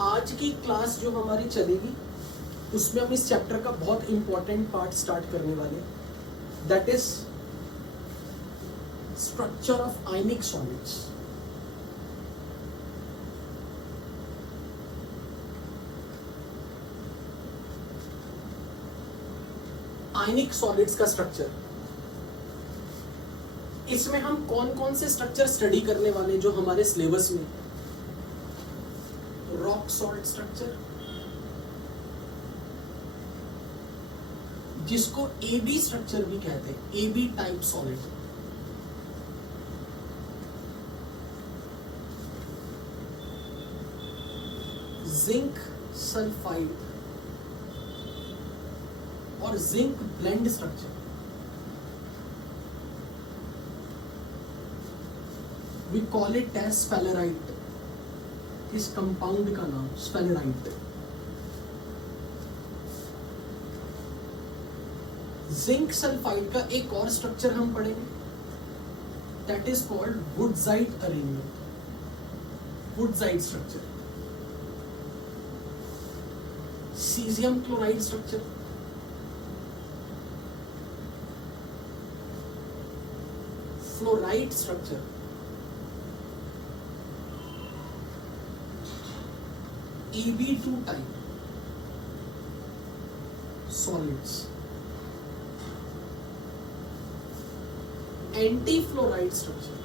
आज की क्लास जो हमारी चलेगी उसमें हम इस चैप्टर का बहुत इंपॉर्टेंट पार्ट स्टार्ट करने वाले हैं, that is structure of ionic solids. Ionic solids का स्ट्रक्चर, इसमें हम कौन कौन से स्ट्रक्चर स्टडी करने वाले जो हमारे सिलेबस में, रॉक सॉल्ट स्ट्रक्चर जिसको AB स्ट्रक्चर भी कहते हैं, AB type solid, zinc sulphide और zinc blende structure, we call it as sphalerite, इस कंपाउंड का नाम स्फेलेराइट। जिंक सल्फाइड का एक और स्ट्रक्चर हम पढ़ेंगे, that is called wurtzite arrangement, wurtzite structure. Caesium chloride structure, fluoride structure, EB2 type solids, anti fluoride structure,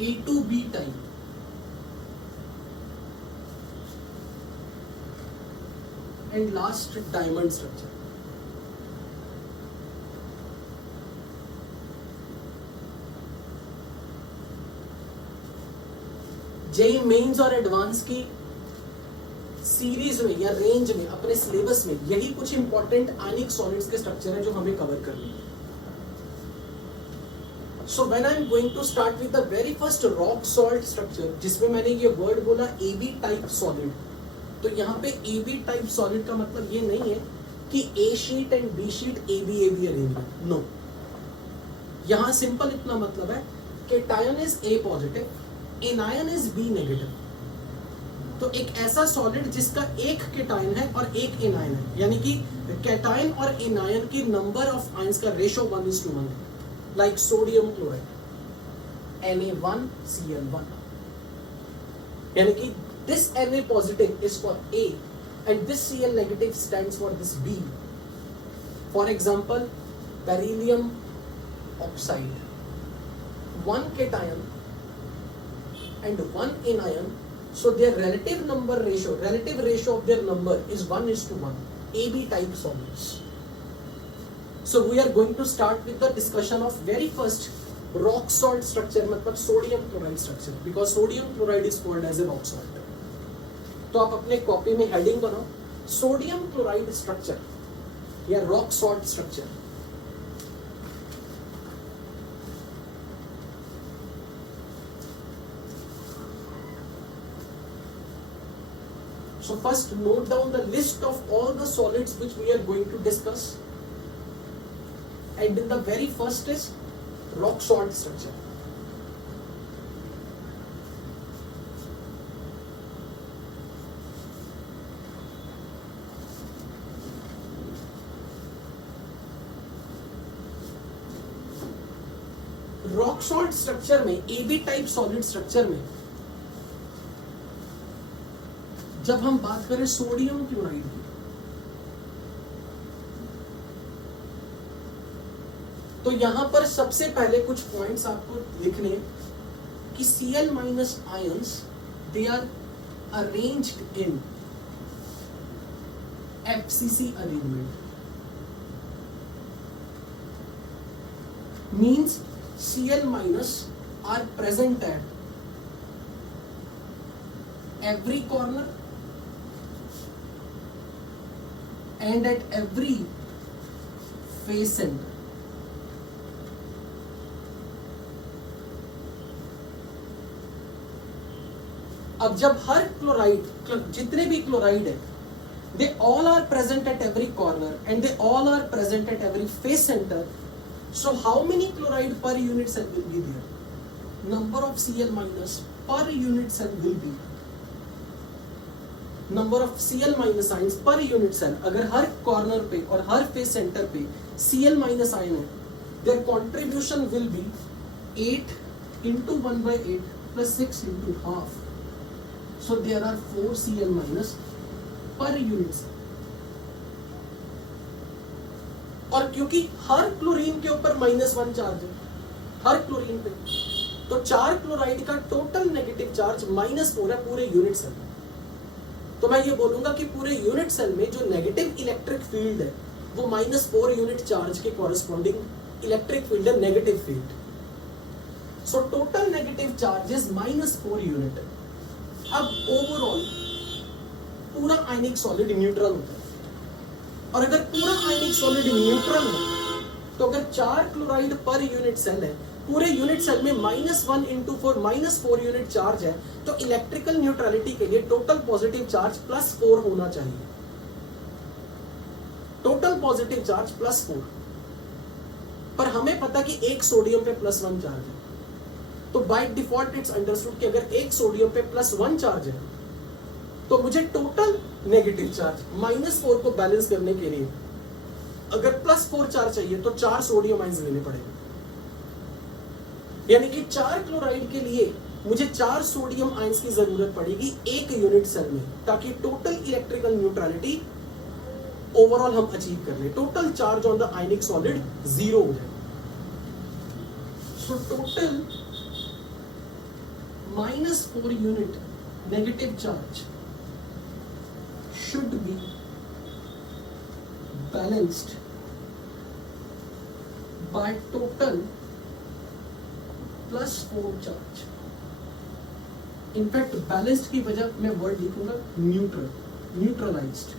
A2B type, and last diamond structure. JEE Mains और advance की series में या range में, अपने सिलेबस में यही कुछ इंपॉर्टेंट आयनिक सॉलिड्स के स्ट्रक्चर है जो हमें कवर करनी है। So when I am going to start with the very first rock salt structure, जिसमें मैंने ये वर्ड बोला AB टाइप सॉलिड, तो यहाँ पे AB टाइप सॉलिड का मतलब ये नहीं है कि A sheet and B sheet AB arrangement, no. यहाँ सिंपल इतना मतलब है कि cation is A positive, anion is B negative. तो एक ऐसा सॉलिड जिसका एक केटायन है और एक एनायन है, यानी कि केटायन और एनायन की नंबर ऑफ आयंस का रेशो 1:1 है, लाइक सोडियम क्लोराइड Na1Cl1, यानी कि this Na positive is for A and this Cl negative stands for this B. For example, beryllium oxide, one cation and one anion, so their relative ratio of their number is 1:1, AB type solids. So we are going to start with the discussion of very first rock salt structure, मतलब sodium chloride structure, because sodium chloride is called as a rock salt. तो आप अपने copy में heading बनाओ, sodium chloride structure या rock salt structure. So first note down the list of all the solids which we are going to discuss, and in the very first is rock salt structure. Rock salt structure में, AB type solid structure में, जब हम बात करें sodium chloride की, तो यहां पर सबसे पहले कुछ पॉइंट्स आपको लिखने हैं कि Cl- ions, they are arranged in FCC arrangement, means Cl- are present at every corner and at every face center. अब जब हर क्लोराइड, जितने भी क्लोराइड है, they all are present at every corner and they all are present at every face center, So how many chloride per unit cell will be there? Number of Cl minus per unit cell will be number of Cl minus ions per unit cell. अगर हर corner पे और हर face centre पे Cl minus ion है, their contribution will be 8 into 1 by 8 plus 6 into half. So there are 4 Cl minus per unit cell. और क्योंकि हर chlorine के ऊपर -1 चार्ज है, हर क्लोरीन पे, तो 4 क्लोराइड का टोटल नेगेटिव चार्ज -4 है पूरे यूनिट सेल में। तो मैं ये बोलूंगा कि पूरे यूनिट सेल में जो नेगेटिव इलेक्ट्रिक फील्ड है वो -4 यूनिट चार्ज के कॉरेस्पॉन्डिंग इलेक्ट्रिक फील्ड है, negative field. So total negative charge is -4 unit. अब ओवरऑल पूरा आयनिक सॉलिड न्यूट्रल होता है, और अगर पूरा आयनिक सॉलिड न्यूट्रल है तो अगर 4 क्लोराइड पर यूनिट सेल है, पूरे यूनिट सेल में -1 into 4 -4 यूनिट चार्ज है, तो इलेक्ट्रिकल न्यूट्रलिटी के लिए टोटल पॉजिटिव चार्ज +4 होना चाहिए। टोटल पॉजिटिव चार्ज +4, पर हमें पता कि एक सोडियम पे +1 चार्ज है, तो बाय डिफॉल्ट इट्स अंडरस्टूड कि अगर एक सोडियम पे +1 चार्ज है तो मुझे टोटल नेगेटिव चार्ज -4 को बैलेंस करने के लिए अगर +4 चार्ज चाहिए तो 4 सोडियम आयंस लेने पड़ेंगे। यानी कि 4 क्लोराइड के लिए मुझे 4 सोडियम आयंस की जरूरत पड़ेगी एक यूनिट सेल में, ताकि टोटल इलेक्ट्रिकल न्यूट्रलिटी ओवरऑल हम अचीव कर ले, total charge on the ionic solid 0 हो जाए। So total -4 unit negative charge should be balanced by total +4 charge. In fact, balanced की वजह मैं वर्ड लिखूंगा neutral, neutralized.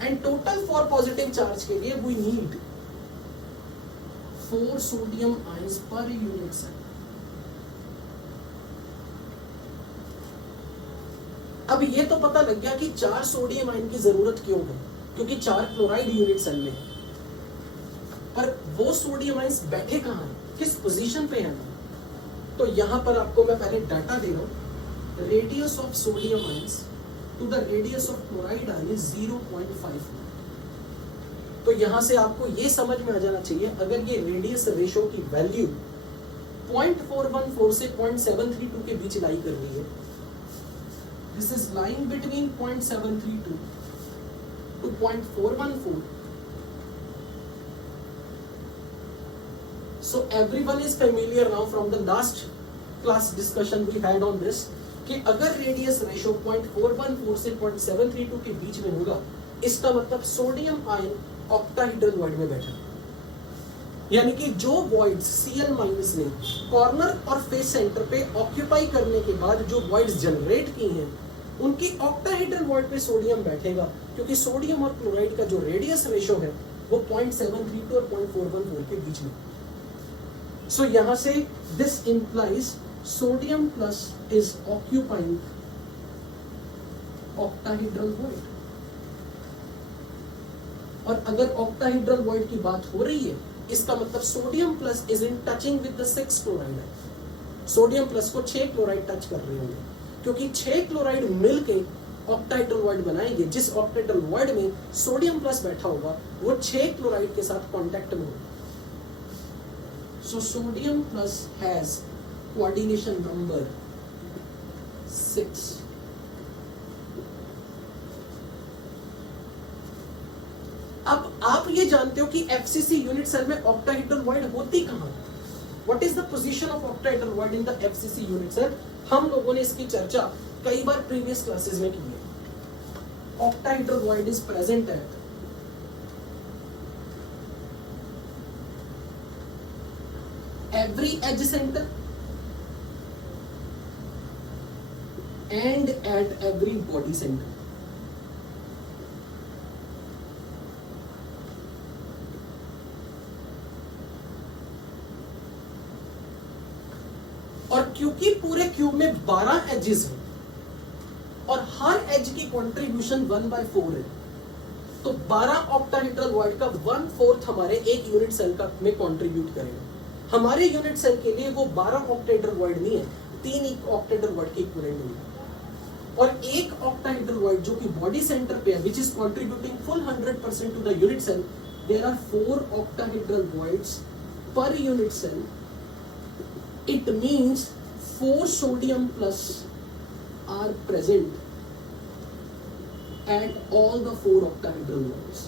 And total for positive charge के लिए we need 4 sodium ions per unit cell. अब ये तो पता लग गया कि 4 सोडियम आयन की जरूरत क्यों है, क्योंकि 4 क्लोराइड यूनिट सेल में, पर वो सोडियम आयंस बैठे कहाँ हैं, किस पोजीशन पे हैं? तो यहां पर आपको मैं पहले डाटा दे रहा हूं। Radius of sodium ions to the radius of chloride ion is 0.5। तो यहां से आपको ये समझ में आ जाना चाहिए, अगर ये रेडियस रेशो की वैल्यू 0.414 से 0.732 के बीच लाई कर रही है, this is lying between 0.732 to 0.414. So everyone is familiar now from the last class discussion we had on this कि अगर रेडियस रेशो 0.414 से 0.732 के बीच में होगा, इसका मतलब सोडियम आयन ऑक्टाहेड्रल वॉइड में बैठा, यानी कि जो वॉइड्स Cl- ने कॉर्नर और फेस सेंटर पे ऑक्यूपाई करने के बाद जो वॉइड्स जनरेट की हैं, उनकी ऑक्टाहेड्रल वॉइड पे सोडियम बैठेगा, क्योंकि सोडियम और क्लोराइड का जो रेडियस रेशो है वो 0.732 और 0.414 के बीच में। सो यहां से this implies sodium plus is occupying octahedral void. और अगर ऑक्टाहेड्रल वॉइड की बात हो रही है, इसका मतलब sodium plus is in touching with the 6 chloride. Sodium plus को 6 क्लोराइड टच कर रहे होंगे, क्योंकि 6 क्लोराइड मिलके ऑक्टाहेड्रल वॉइड बनाएंगे। जिस ऑक्टाहेड्रल वॉइड में सोडियम प्लस बैठा होगा वो 6 क्लोराइड के साथ कांटेक्ट में होगा। So sodium plus has coordination number 6। अब आप ये जानते हो कि एफसीसी यूनिट सेल में ऑक्टाहेड्रल वॉइड होती कहां? What is the position of octahedral void in the FCC unit cell? हम लोगों ने इसकी चर्चा कई बार प्रीवियस क्लासेस में की है। Octahedral void is present at every edge centre and at every body centre. और क्योंकि पूरे क्यूब में 12 एजेस हैं और हर एज की कंट्रीब्यूशन 1/4 है, तो 12 ऑक्टाहेड्रल वॉइड का 1/4 हमारे एक यूनिट सेल का में कंट्रीब्यूट करेगा। हमारे यूनिट सेल के लिए वो 12 ऑक्टाहेड्रल वॉइड नहीं है, 3 ऑक्टाहेड्रल वॉइड के इक्विवेलेंट होगा। और एक ऑक्टाहेड्रल वॉइड जो कि बॉडी सेंटर पे है, which is contributing full 100% to the unit cell, there are 4 octahedral voids per unit cell. It means 4 sodium plus are present at all the 4 octahedral voids.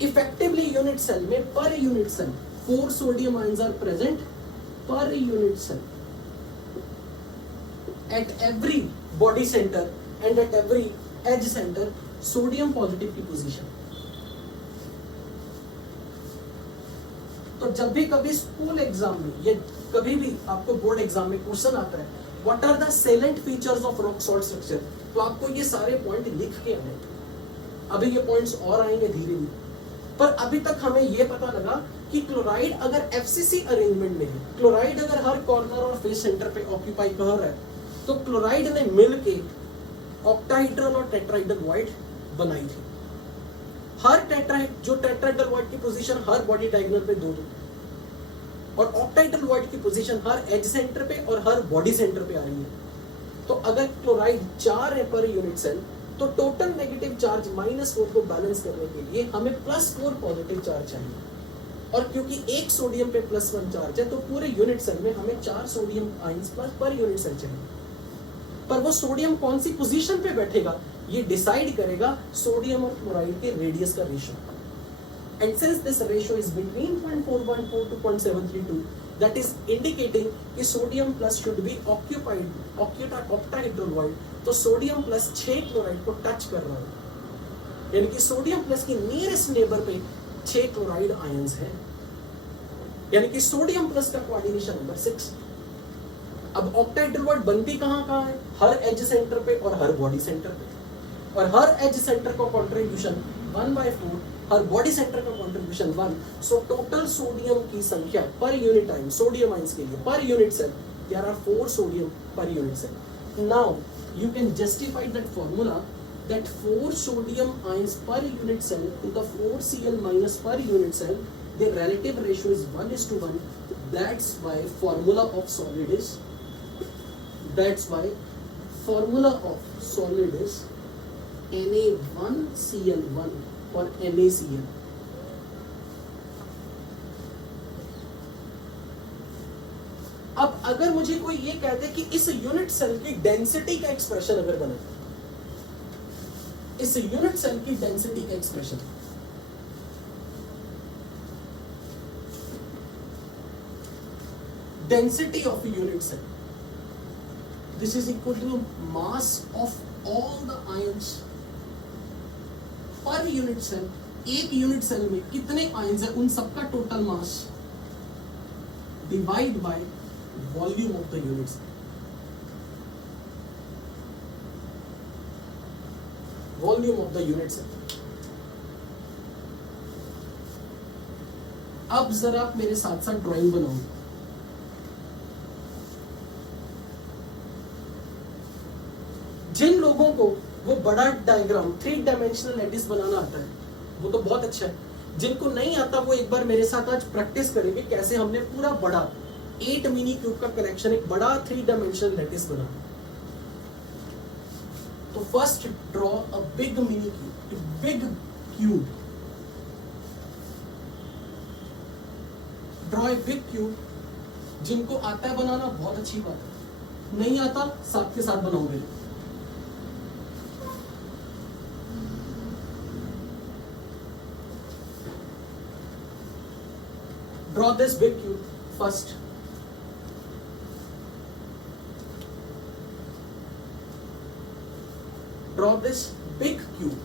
Effectively unit cell में per unit cell 4 sodium ions are present per unit cell at every body center and at every edge center sodium positive की position. तो जब भी कभी school exam में या कभी भी आपको बोर्ड एग्जाम में क्वेश्चन आता है what are the salient features of rock salt structure, तो आपको ये सारे पॉइंट लिख के आने। अभी ये पॉइंट्स और आएंगे धीरे धीरे, पर अभी तक हमें ये पता लगा कि क्लोराइड अगर एफसीसी अरेंजमेंट में है, क्लोराइड अगर हर कॉर्नर और फेस सेंटर पे ऑक्यूपाई कर रहा है, तो क्लोराइड ने मिलके ऑक्टाहेड्रल और टेट्राहेड्रल वॉइड बनाई थी। हर जो टेट्राहेड्रल वॉइड की पोजीशन हर बॉडी डायगोनल पे 2-2 और ऑक्टाहेड्रल वॉइड की पोजीशन हर एज सेंटर पे और हर बॉडी सेंटर पे आ रही है। तो अगर क्लोराइड 4 है पर यूनिट सेल, तो टोटल नेगेटिव चार्ज -4 को बैलेंस करने के लिए हमें +4 पॉजिटिव चार्ज चाहिए। और क्योंकि एक सोडियम पे +1 चार्ज है, तो पूरे यूनिट सेल में हमें 4 sodium ions per unit cell चाहिए। पर वो सोडियम कौन सी पोजीशन पे बैठेगा ये डिसाइड करेगा सोडियम और क्लोराइड के रेडियस का ratio. And since this ratio is between 0.414 to 0.732, that is indicating कि sodium plus should be occupied octahedral void, तो सोडियम प्लस 6 क्लोराइड को टच कर रहा है, यानी कि सोडियम प्लस की नियरेस्ट नेबर पे 6 क्लोराइड आयंस है, यानी कि सोडियम प्लस का कोऑर्डिनेशन नंबर 6। अब ऑक्टाहेड्रल वॉइड बनती कहाँ है? हर एज सेंटर पे और हर बॉडी सेंटर पे, और हर एज सेंटर का कंट्रीब्यूशन 1/4, हर बॉडी सेंटर का कंट्रीब्यूशन 1। सो टोटल सोडियम की संख्या per unit ion sodium ions के लिए per unit cell there are 4 sodium per unit cell. Now you can justify that formula that 4 sodium ions per unit cell to the 4 Cl minus per unit cell, the relative ratio is 1:1. That's why formula of solid is Na1Cl1 or NaCl. अब अगर मुझे कोई ये कह दे कि इस unit cell की डेंसिटी का एक्सप्रेशन अगर बने, इस यूनिट सेल की डेंसिटी का expression, density of unit cell, this is equal to mass of all the ions per unit cell. एक यूनिट सेल में कितने आयंस है उन सबका total mass divide by volume of the unit cell. Volume of the unit cell. अब जरा आप मेरे साथ साथ ड्राइंग बनाओ। जिन लोगों को वो बड़ा डायग्राम 3 डायमेंशनल लैटिस बनाना आता है वो तो बहुत अच्छा है। जिनको नहीं आता वो एक बार मेरे साथ आज प्रैक्टिस करेंगे कैसे हमने पूरा बड़ा 8 मिनी क्यूब का कलेक्शन एक बड़ा 3 डायमेंशनल लैटिस बना। तो first draw a big mini cube, big cube, draw a big cube. जिनको आता है बनाना बहुत अच्छी बात है, नहीं आता साथ के साथ बनाओगे। Draw this big cube first. Draw this big cube.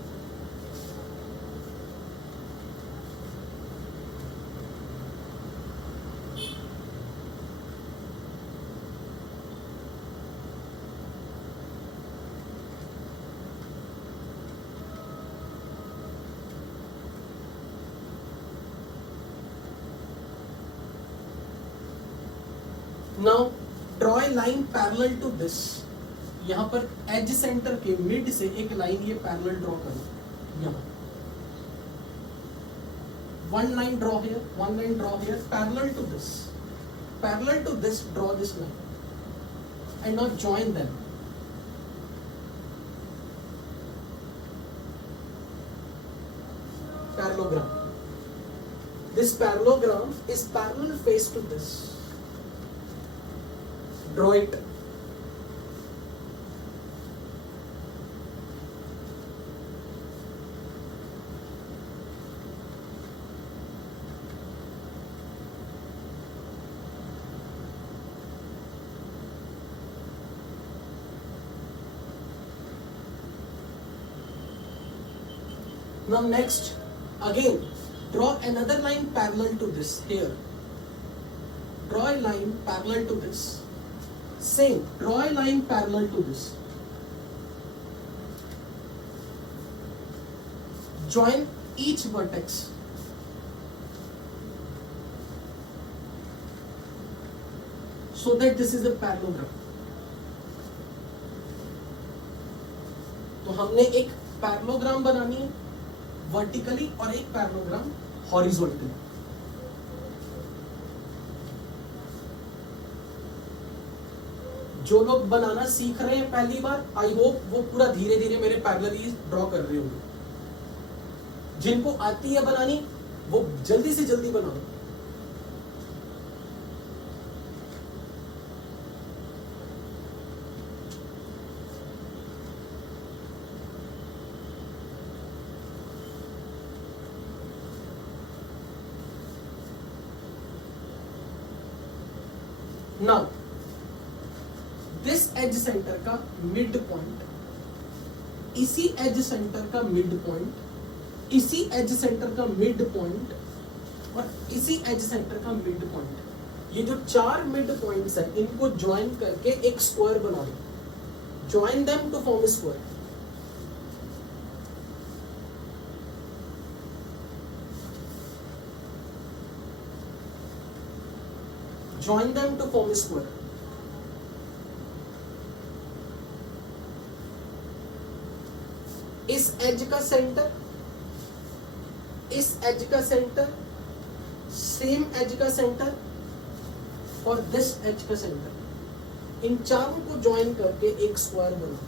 Now draw a line parallel to this. यहाँ पर एज सेंटर के मिड से एक लाइन ये पैरेलल ड्रॉ करो, यहाँ one line draw here, one line draw here, parallel to this, draw this line and now join them. Parallelogram. This parallelogram is parallel face to this. Draw it. Now next, again, draw another line parallel to this here. Draw a line parallel to this. Same, draw a line parallel to this. Join each vertex. So that this is a parallelogram. तो हमने एक parallelogram बनानी है vertically और एक parallelogram horizontally. जो लोग बनाना सीख रहे हैं पहली बार, आई होप वो पूरा धीरे धीरे मेरे पैरेलली ड्रॉ कर रहे होंगे. जिनको आती है बनानी वो जल्दी से जल्दी बनाओ. Now, this edge center का मिड पॉइंट, इसी एज सेंटर का मिड पॉइंट, इसी एज सेंटर का मिड पॉइंट और इसी एज सेंटर का मिड पॉइंट, ये जो चार मिड पॉइंट्स हैं इनको ज्वाइन करके एक स्क्वायर बना दो. Join them to form a square. Join them to form a square. इस एज का सेंटर, इस एज का सेंटर, सेम एज का सेंटर और दिस एज का सेंटर, इन चारों को ज्वाइन करके एक स्क्वायर बना.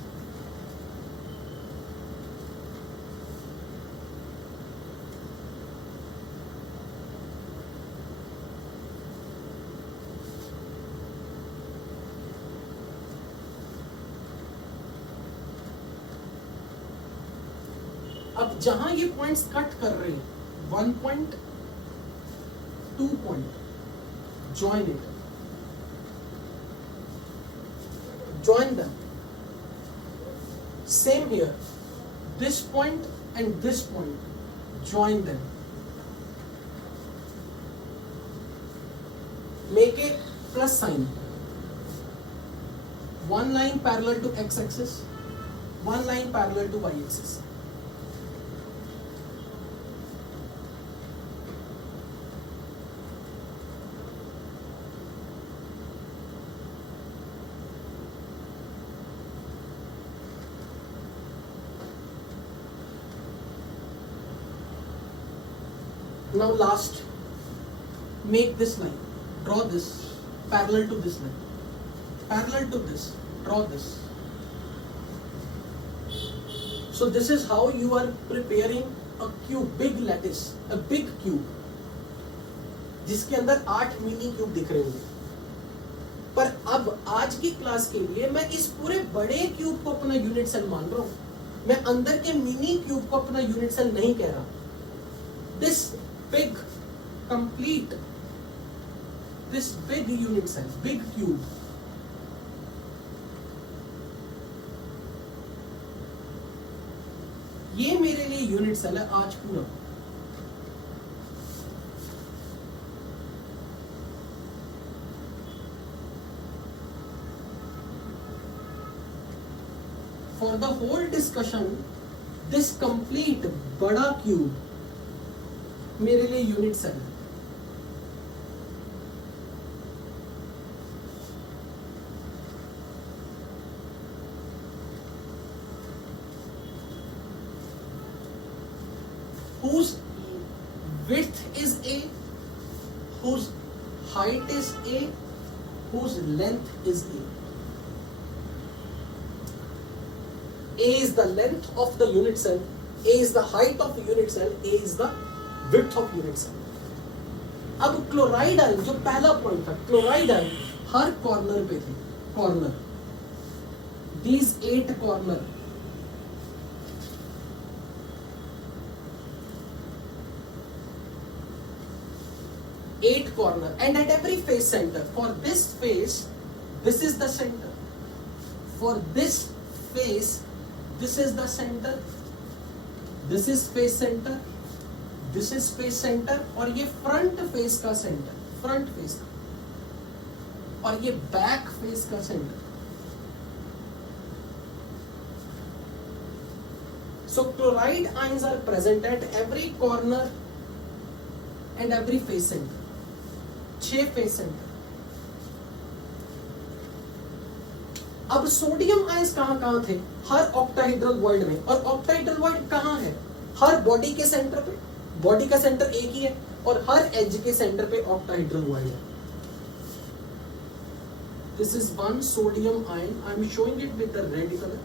अब जहां ये पॉइंट्स कट कर रहे हैं, 1 point, 2 point, join it, join them. Same here, this point and this point, join them. Make a plus sign. One line parallel to x-axis, one line parallel to y-axis. Now last, make this line, draw this parallel to this line, parallel to this, draw this. So this is how you are preparing a cube, big lattice, a big cube, जिसके अंदर 8 mini cube दिख रहे होंगे. पर अब आज की class के लिए मैं इस पूरे बड़े क्यूब को अपना यूनिट सेल मान रहा हूं. मैं अंदर के मिनी क्यूब को अपना यूनिट सेल नहीं कह रहा. This big, complete, this big unit cell, big cube, ये मेरे लिए यूनिट सेल है आज पूरा. For the whole discussion, this complete बड़ा क्यूब मेरे लिए यूनिट सेल है. A, whose height is A, whose length is A. A is the length of the unit cell, A is the height of the unit cell, A is the width of unit cell. अब chloride ion जो पहला point था, chloride ion हर corner पे थे, corner, these 8 corner, and at every face center. For this face, this is the center. For this face, this is the center. This is face center. This is face center. और ये front face का center, front face का, और ये back face का center. So chloride ions are present at every corner and every face center. 6 face centre. अब sodium ions कहां थे? हर ऑक्टाहेड्रल वॉइड में. और ऑक्टाहेड्रल वॉइड कहां है? हर बॉडी के सेंटर पे. बॉडी का सेंटर एक ही है और हर एज के सेंटर पे ऑक्टाहेड्रल वॉइड है. This is one sodium ion. I am showing it with the red colour.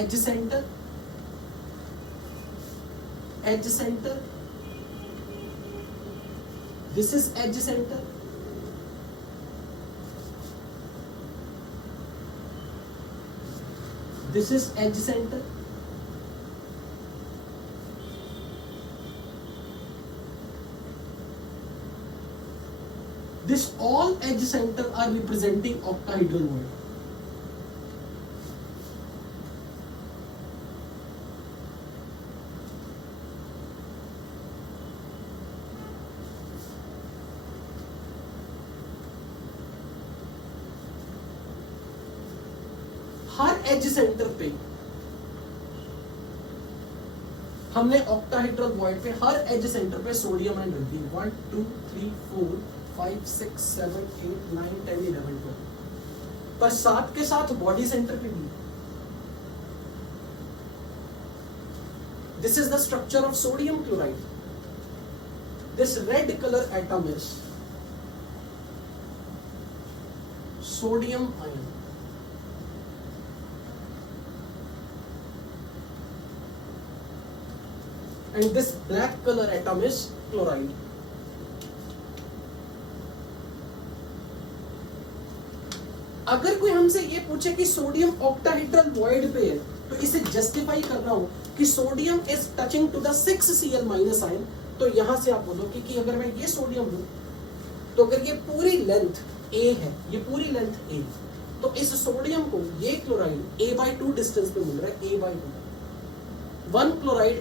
Edge centre, edge centre. This is edge center. This is edge center. This all edge center are representing octahedral word. हर edge centre पे हमने octahedral void पे हर edge centre पे sodium ion रख दी. 1 2 3 4 5 6 7 8 9 10 11 12. पर साथ के साथ बॉडी सेंटर पे भी. This is the structure of sodium chloride. This red colour atom is sodium ion. And this black color atom is chloride. अगर कोई हमसे ये पूछे कि सोडियम ऑक्टाहेड्रल वॉइड पे है तो इसे जस्टिफाई कर रहा हूं कि sodium is touching to the 6Cl- ion, तो यहां से आप बोलोगे कि अगर मैं ये सोडियम लूं तो अगर ये पूरी लेंथ A है, ये पूरी लेंथ A, तो इस सोडियम को ये क्लोराइड A/2 डिस्टेंस पे मिल रहा है. A/2 one chloride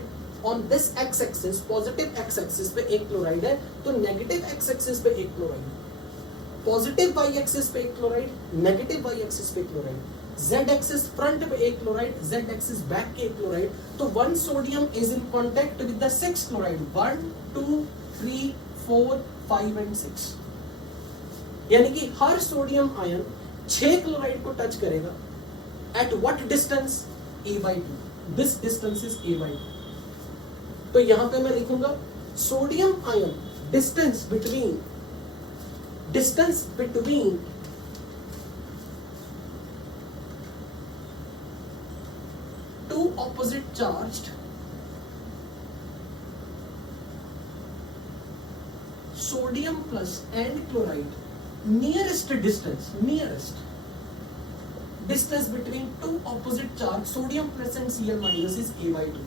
on this x axis, positive x axis पे एक क्लोराइड है, तो नेगेटिव एक्स एक्सिस पे एक क्लोराइड. पॉजिटिव वाई एक्सिस पे एक क्लोराइड, नेगेटिव वाई एक्सिस पे क्लोराइड. जेड एक्सिस फ्रंट पे एक क्लोराइड, जेड एक्सिस बैक के एक क्लोराइड. तो one sodium is in contact with the 6 chloride. 1 2 3 4 5 and 6. यानी कि हर सोडियम आयन 6 क्लोराइड को टच करेगा. At what distance? A/2. This distance is A/2. तो यहां पे मैं लिखूंगा sodium ion distance between two opposite charged sodium plus and chloride. Nearest distance between two opposite charge sodium plus and Cl- is A/2.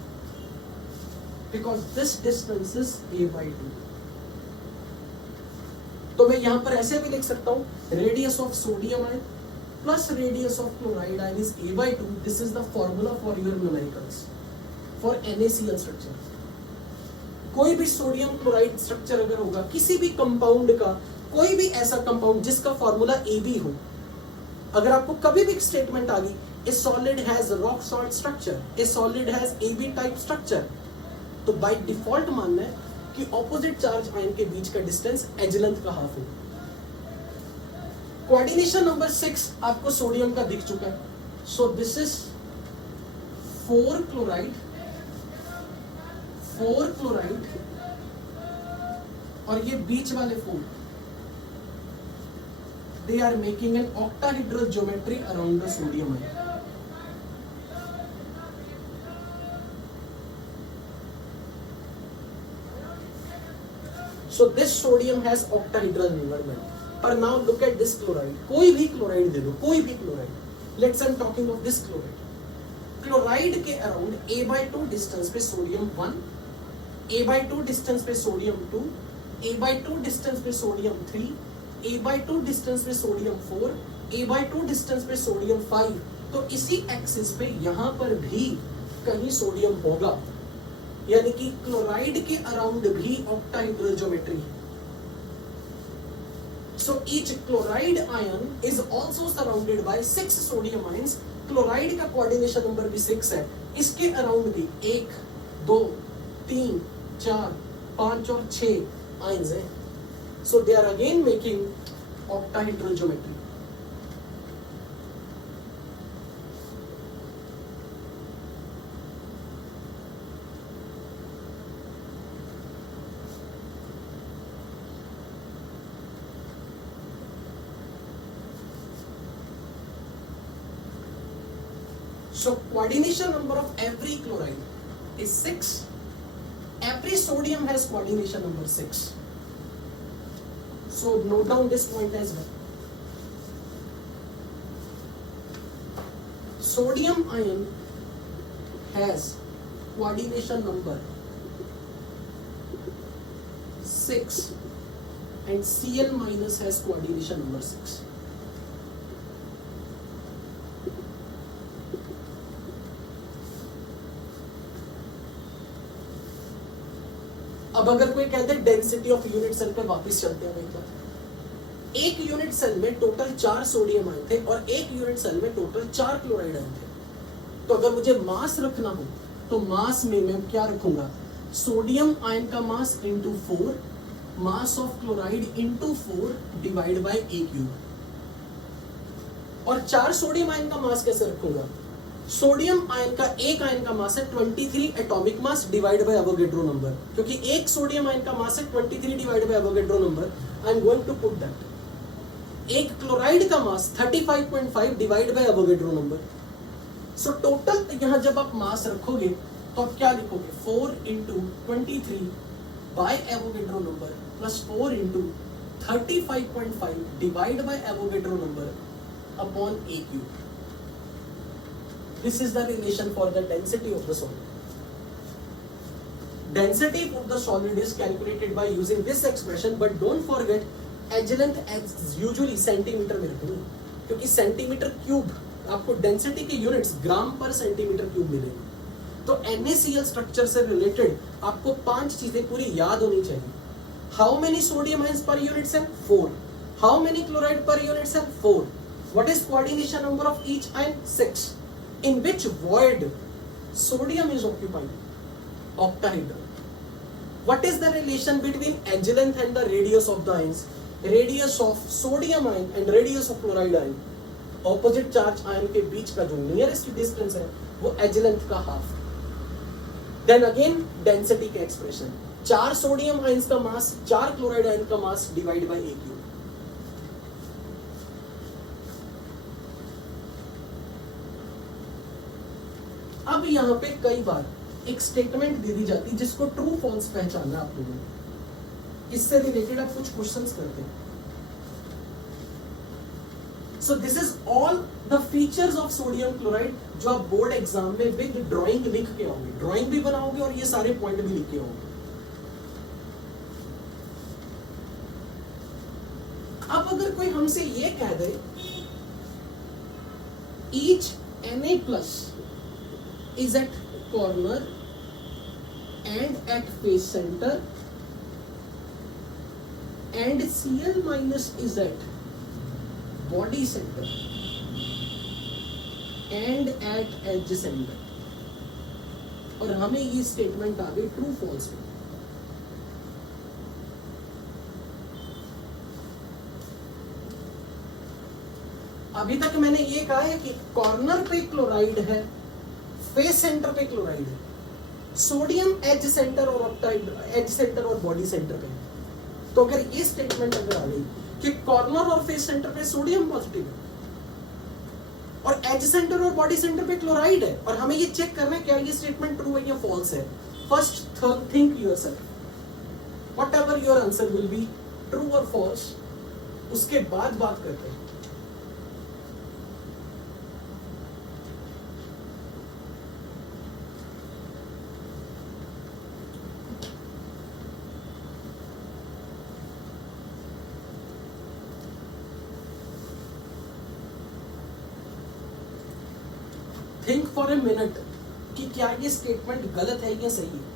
Because this distance is A/2. तो मैं यहां पर ऐसे भी लिख सकता हूं, radius of sodium ion plus radius of chloride ion is A/2. This is the formula for your numericals for NaCl structure. कोई भी सोडियम क्लोराइड स्ट्रक्चर अगर होगा, किसी भी कंपाउंड का, कोई भी ऐसा कंपाउंड जिसका फॉर्मूला AB हो, अगर आपको कभी भी स्टेटमेंट आ गई ए solid has rock salt structure, A solid has AB type structure, तो बाय डिफॉल्ट मानना है कि ऑपोजिट चार्ज आयन के बीच का डिस्टेंस एज लेंथ का हाफ है. कोऑर्डिनेशन नंबर 6 आपको सोडियम का दिख चुका है. सो दिस इज 4 क्लोराइड और ये बीच वाले 4, they are making an octahedral geometry around the sodium ion. So this sodium has octahedral environment. But now look at this chloride. कोई भी chloride दे दो, कोई भी chloride. Let's I'm talking of this chloride. Chloride के around a/2 distance पे sodium 1, a/2 distance पे sodium 2, a/2 distance पे sodium 3, a/2 distance पे sodium 4, a/2 distance पे sodium 5. तो इसी एक्सिस पे यहाँ पर भी कहीं सोडियम होगा, यानी कि क्लोराइड के अराउंड भी octahedral ज्योमेट्री है. So each chloride ion is also surrounded by 6 sodium ions. Chloride का कोऑर्डिनेशन नंबर भी 6 है. इसके अराउंड भी 1, 2, 3, 4, 5 और 6 आयंस हैं. So they are again making octahedral geometry. So coordination number of every chloride is 6. Every sodium has coordination number 6. So note down this point as well. Sodium ion has coordination number 6 and Cl minus has coordination number 6. अब अगर कोई कहते हैं density of unit cell पे वापस चलते हैं एक बार. एक यूनिट सेल में टोटल 4 सोडियम आयन थे और एक यूनिट सेल में टोटल 4 क्लोराइड आयन थे. तो अगर मुझे मास रखना हो तो मास में मैं क्या रखूंगा? सोडियम आयन का mass into 4, mass of chloride into 4 divide by A cube. और 4 सोडियम आयन का मास कैसे रखूंगा? सोडियम आयन का एक आयन का मास है 23 atomic mass divide by Avogadro number. क्योंकि एक सोडियम आयन का मास है 23 divide by Avogadro number. I am going to put that. एक क्लोराइड का mass 35.5 divide by Avogadro number. So total यहां जब आप मास रखोगे तो आप क्या लिखोगे? 4 into 23 bye Avogadro number plus 4 into 35.5 divide by Avogadro number upon A cube. This is the relation for the density of the solid. Density of the solid is calculated by using this expression, but don't forget edge length as usually centimetre में रखनी है, क्योंकि centimetre cube आपको density के units ग्राम पर centimetre cube मिलेंगे. तो NaCl structure से रिलेटेड आपको 5 चीजें पूरी याद होनी चाहिए. How many sodium ions per unit cell? 4. How many chloride per unit cell? 4. What is coordination number of each ion? 6. In which void sodium is occupied? Octahedral. What is the relation between edge length and the radius of the ions? Radius of sodium ion and radius of chloride ion. Opposite charge ion के बीच का जो nearest distance है वो edge length का half. Then again density के expression. 4 sodium ions का मास 4 chloride ion का मास divide bye ए cube. अब यहाँ पे कई बार एक स्टेटमेंट दे दी जाती है जिसको ट्रू फॉल्स पहचानना आप लोगों को. इससे रिलेटेड आप कुछ क्वेश्चंस करते हैं. So this is all the features of sodium chloride जो आप बोर्ड एग्जाम में विद ड्राइंग लिख के आओगे. ड्राइंग भी बनाओगे और ये सारे पॉइंट भी लिख के आओगे. अब अगर कोई हमसे ये कह दे each Na+ is at corner and at face center and Cl- is at body center and at edge center, और हमें ये स्टेटमेंट आ गई ट्रू फॉल्स में. अभी तक मैंने ये कहा है कि कॉर्नर पे क्लोराइड है, फेस सेंटर पे क्लोराइड है, सोडियम एज सेंटर और ऑक्टाइड एज सेंटर और बॉडी सेंटर पे. तो अगर ये स्टेटमेंट अगर आ गई कि कॉर्नर और फेस सेंटर पे सोडियम पॉजिटिव है और एज सेंटर और बॉडी सेंटर पे क्लोराइड है, और हमें ये चेक करना है क्या ये स्टेटमेंट ट्रू है या फॉल्स है। First think yourself, whatever your answer will be, true और फॉल्स, उसके बाद बात करते हैं। थिंक फॉर ए मिनट कि क्या ये स्टेटमेंट गलत है या सही है।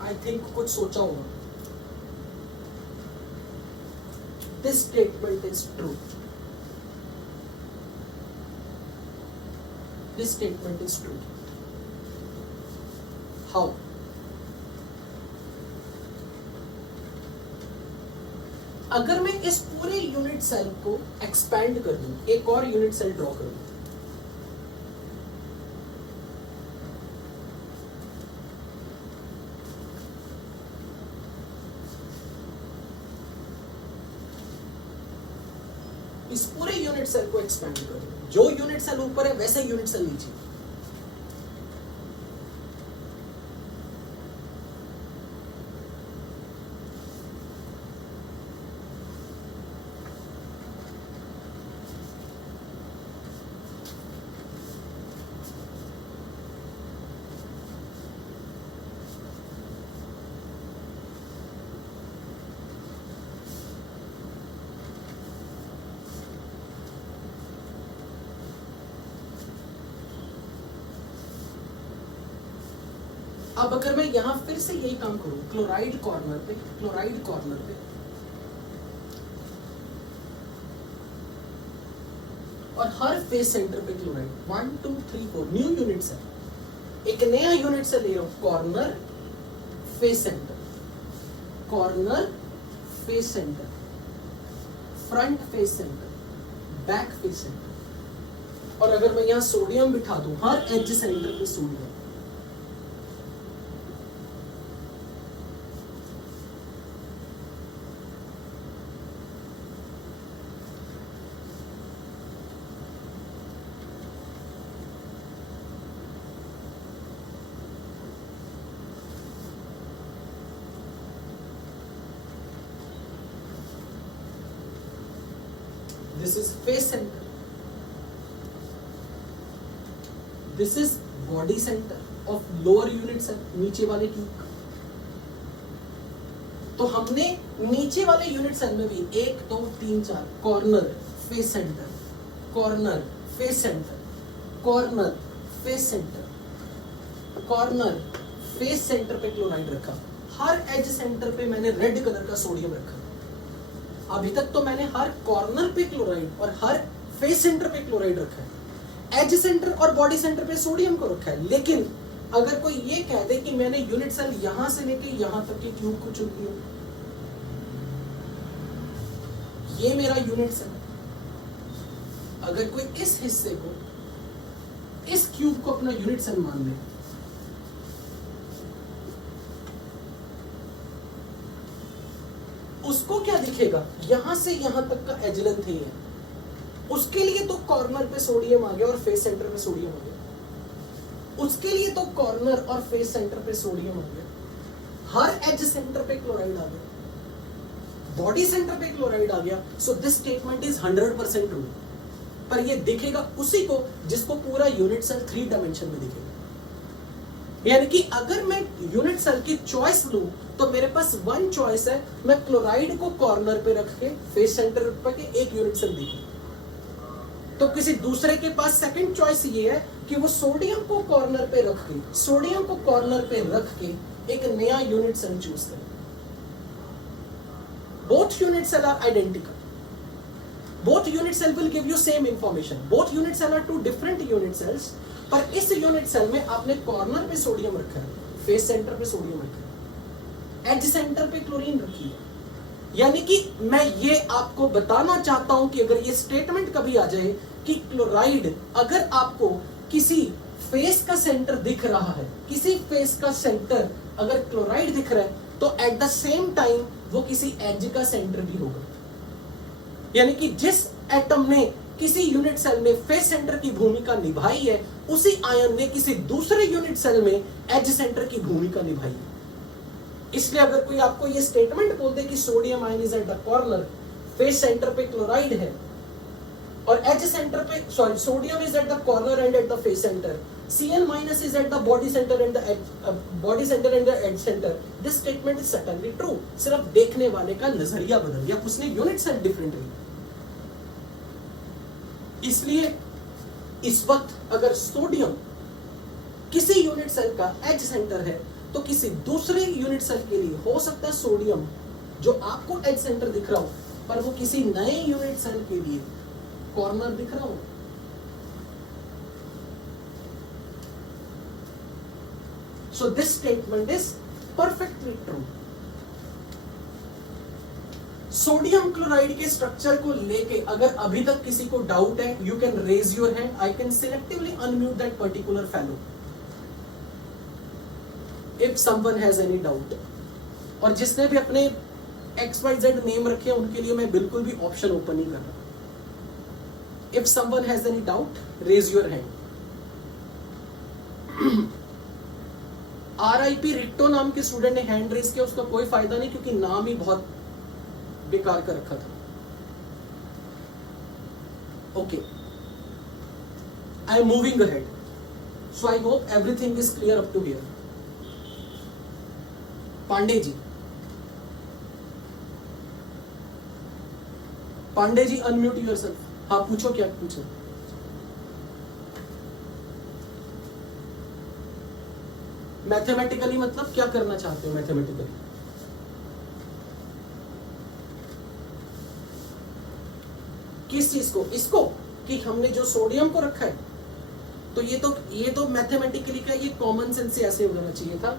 आई थिंक कुछ सोचा होगा। This statement is true. This statement is true. How? अगर मैं इस पूरे यूनिट सेल को एक्सपैंड कर दूं, एक और यूनिट सेल ड्रॉ कर दूं, इस पूरे यूनिट सेल को एक्सपैंड कर दो, जो यूनिट सेल ऊपर है वैसे यूनिट सेल नीचे। अब अगर मैं यहां फिर से यही काम करूं, क्लोराइड कॉर्नर पे, क्लोराइड कॉर्नर पे, और हर फेस सेंटर पे क्लोराइड, 1 2 3 4 न्यू यूनिट सेल, एक नया यूनिट सेल ले रहा हूं, corner face centre, corner face centre, front face centre, back face centre, और अगर मैं यहां सोडियम बिठा दूं हर एज सेंटर पे sodium, this is face center, this is body center of lower unit cell, नीचे वाले ट्यूब। तो हमने नीचे वाले यूनिट सेल में भी 1 2 3 4 corner face centre, corner face centre, corner face centre, corner face centre पे क्लोराइड रखा, हर एज सेंटर पे मैंने रेड कलर का सोडियम रखा। अभी तक तो मैंने हर कॉर्नर पे क्लोराइड और हर फेस सेंटर पे क्लोराइड रखा है, एज सेंटर और बॉडी सेंटर पे सोडियम को रखा है। लेकिन अगर कोई ये कह दे कि मैंने यूनिट सेल यहां से लेके यहां तक के ट्यूब को चुन लिया, ये मेरा यूनिट सेल, अगर कोई इस हिस्से को, इस क्यूब को अपना यूनिट सेल मान ले, उसको क्या दिखेगा, यहां से यहां तक का एज लेंथ ही है, उसके लिए तो कॉर्नर पे सोडियम आ गया और फेस सेंटर पे सोडियम आ गया, उसके लिए तो कॉर्नर और फेस सेंटर पे सोडियम आ गया, हर एज सेंटर पे क्लोराइड आ गया, बॉडी सेंटर पे क्लोराइड आ गया। So this statement is 100% true. पर ये दिखेगा उसी को जिसको पूरा यूनिट सेल 3 डायमेंशन में दिखेगा। यानी कि अगर मैं यूनिट सेल की चॉइस लूं तो मेरे पास 1 चॉइस है, मैं क्लोराइड को कॉर्नर पे रख के फेस सेंटर पे के एक यूनिट सेल दिखे। तो किसी दूसरे के पास सेकंड चॉइस ये है कि वो सोडियम को कॉर्नर पे रख के, सोडियम को कॉर्नर पे रख के एक नया यूनिट सेल चूज करे। Both unit cell are identical, both unit cell will give you same information. Both unit cell are two different unit cells, पर इस यूनिट सेल में आपने कॉर्नर पे सोडियम रखा है, फेस सेंटर पे सोडियम रखा है, एज सेंटर पे क्लोरीन रखी है। यानी कि मैं ये आपको बताना चाहता हूं कि अगर ये स्टेटमेंट कभी आ जाए कि क्लोराइड, अगर आपको किसी फेस का सेंटर दिख रहा है, किसी फेस का सेंटर अगर क्लोराइड दिख रहा है, तो एट द सेम टाइम वो किसी एज का सेंटर भी होगा। यानी कि जिस एटम ने किसी यूनिट सेल में फेस सेंटर की भूमिका निभाई है, उसी आयन ने किसी दूसरे यूनिट सेल में एज सेंटर की भूमिका निभाई है। इसलिए अगर कोई आपको ये स्टेटमेंट बोल दे कि sodium ion is at the corner, face centre पे क्लोराइड है, और एज सेंटर पे sodium is at the corner and at the face centre, Cl minus is at the body center and the body center and the edge center. This statement is certainly true. सिर्फ देखने वाले का नजरिया बदल गया, उसने unit cell different है। इसलिए इस वक्त अगर सोडियम किसी यूनिट सेल का एज सेंटर है, तो किसी दूसरे यूनिट सेल के लिए हो सकता है सोडियम जो आपको एज सेंटर दिख रहा हो, पर वो किसी नए यूनिट सेल के लिए कॉर्नर दिख रहा हो। So this statement is perfectly true. Sodium chloride के स्ट्रक्चर को लेके अगर अभी तक किसी को डाउट है, you can raise your hand, I can selectively unmute that particular fellow if someone has any doubt. और जिसने भी अपने XYZ नेम रखे उनके लिए मैं बिल्कुल भी ऑप्शन ओपन नहीं कर रहा। If someone has any doubt, raise your hand. RIP रिक्टो नाम के स्टूडेंट ने हैंड रेज किया, उसका कोई फायदा नहीं क्योंकि नाम ही बहुत बेकार कर रखा था। Okay, I am moving ahead, so I hope everything is clear up to here. Pandey ji, Pandey ji unmute yourself. हाँ पूछो, क्या पूछो। मैथमेटिकली मतलब क्या करना चाहते हो मैथमेटिकली? किस चीज को? इसको कि हमने जो सोडियम को रखा है, तो ये तो मैथमेटिकली का ये कॉमन सेंस से ऐसे हो जाना चाहिए था।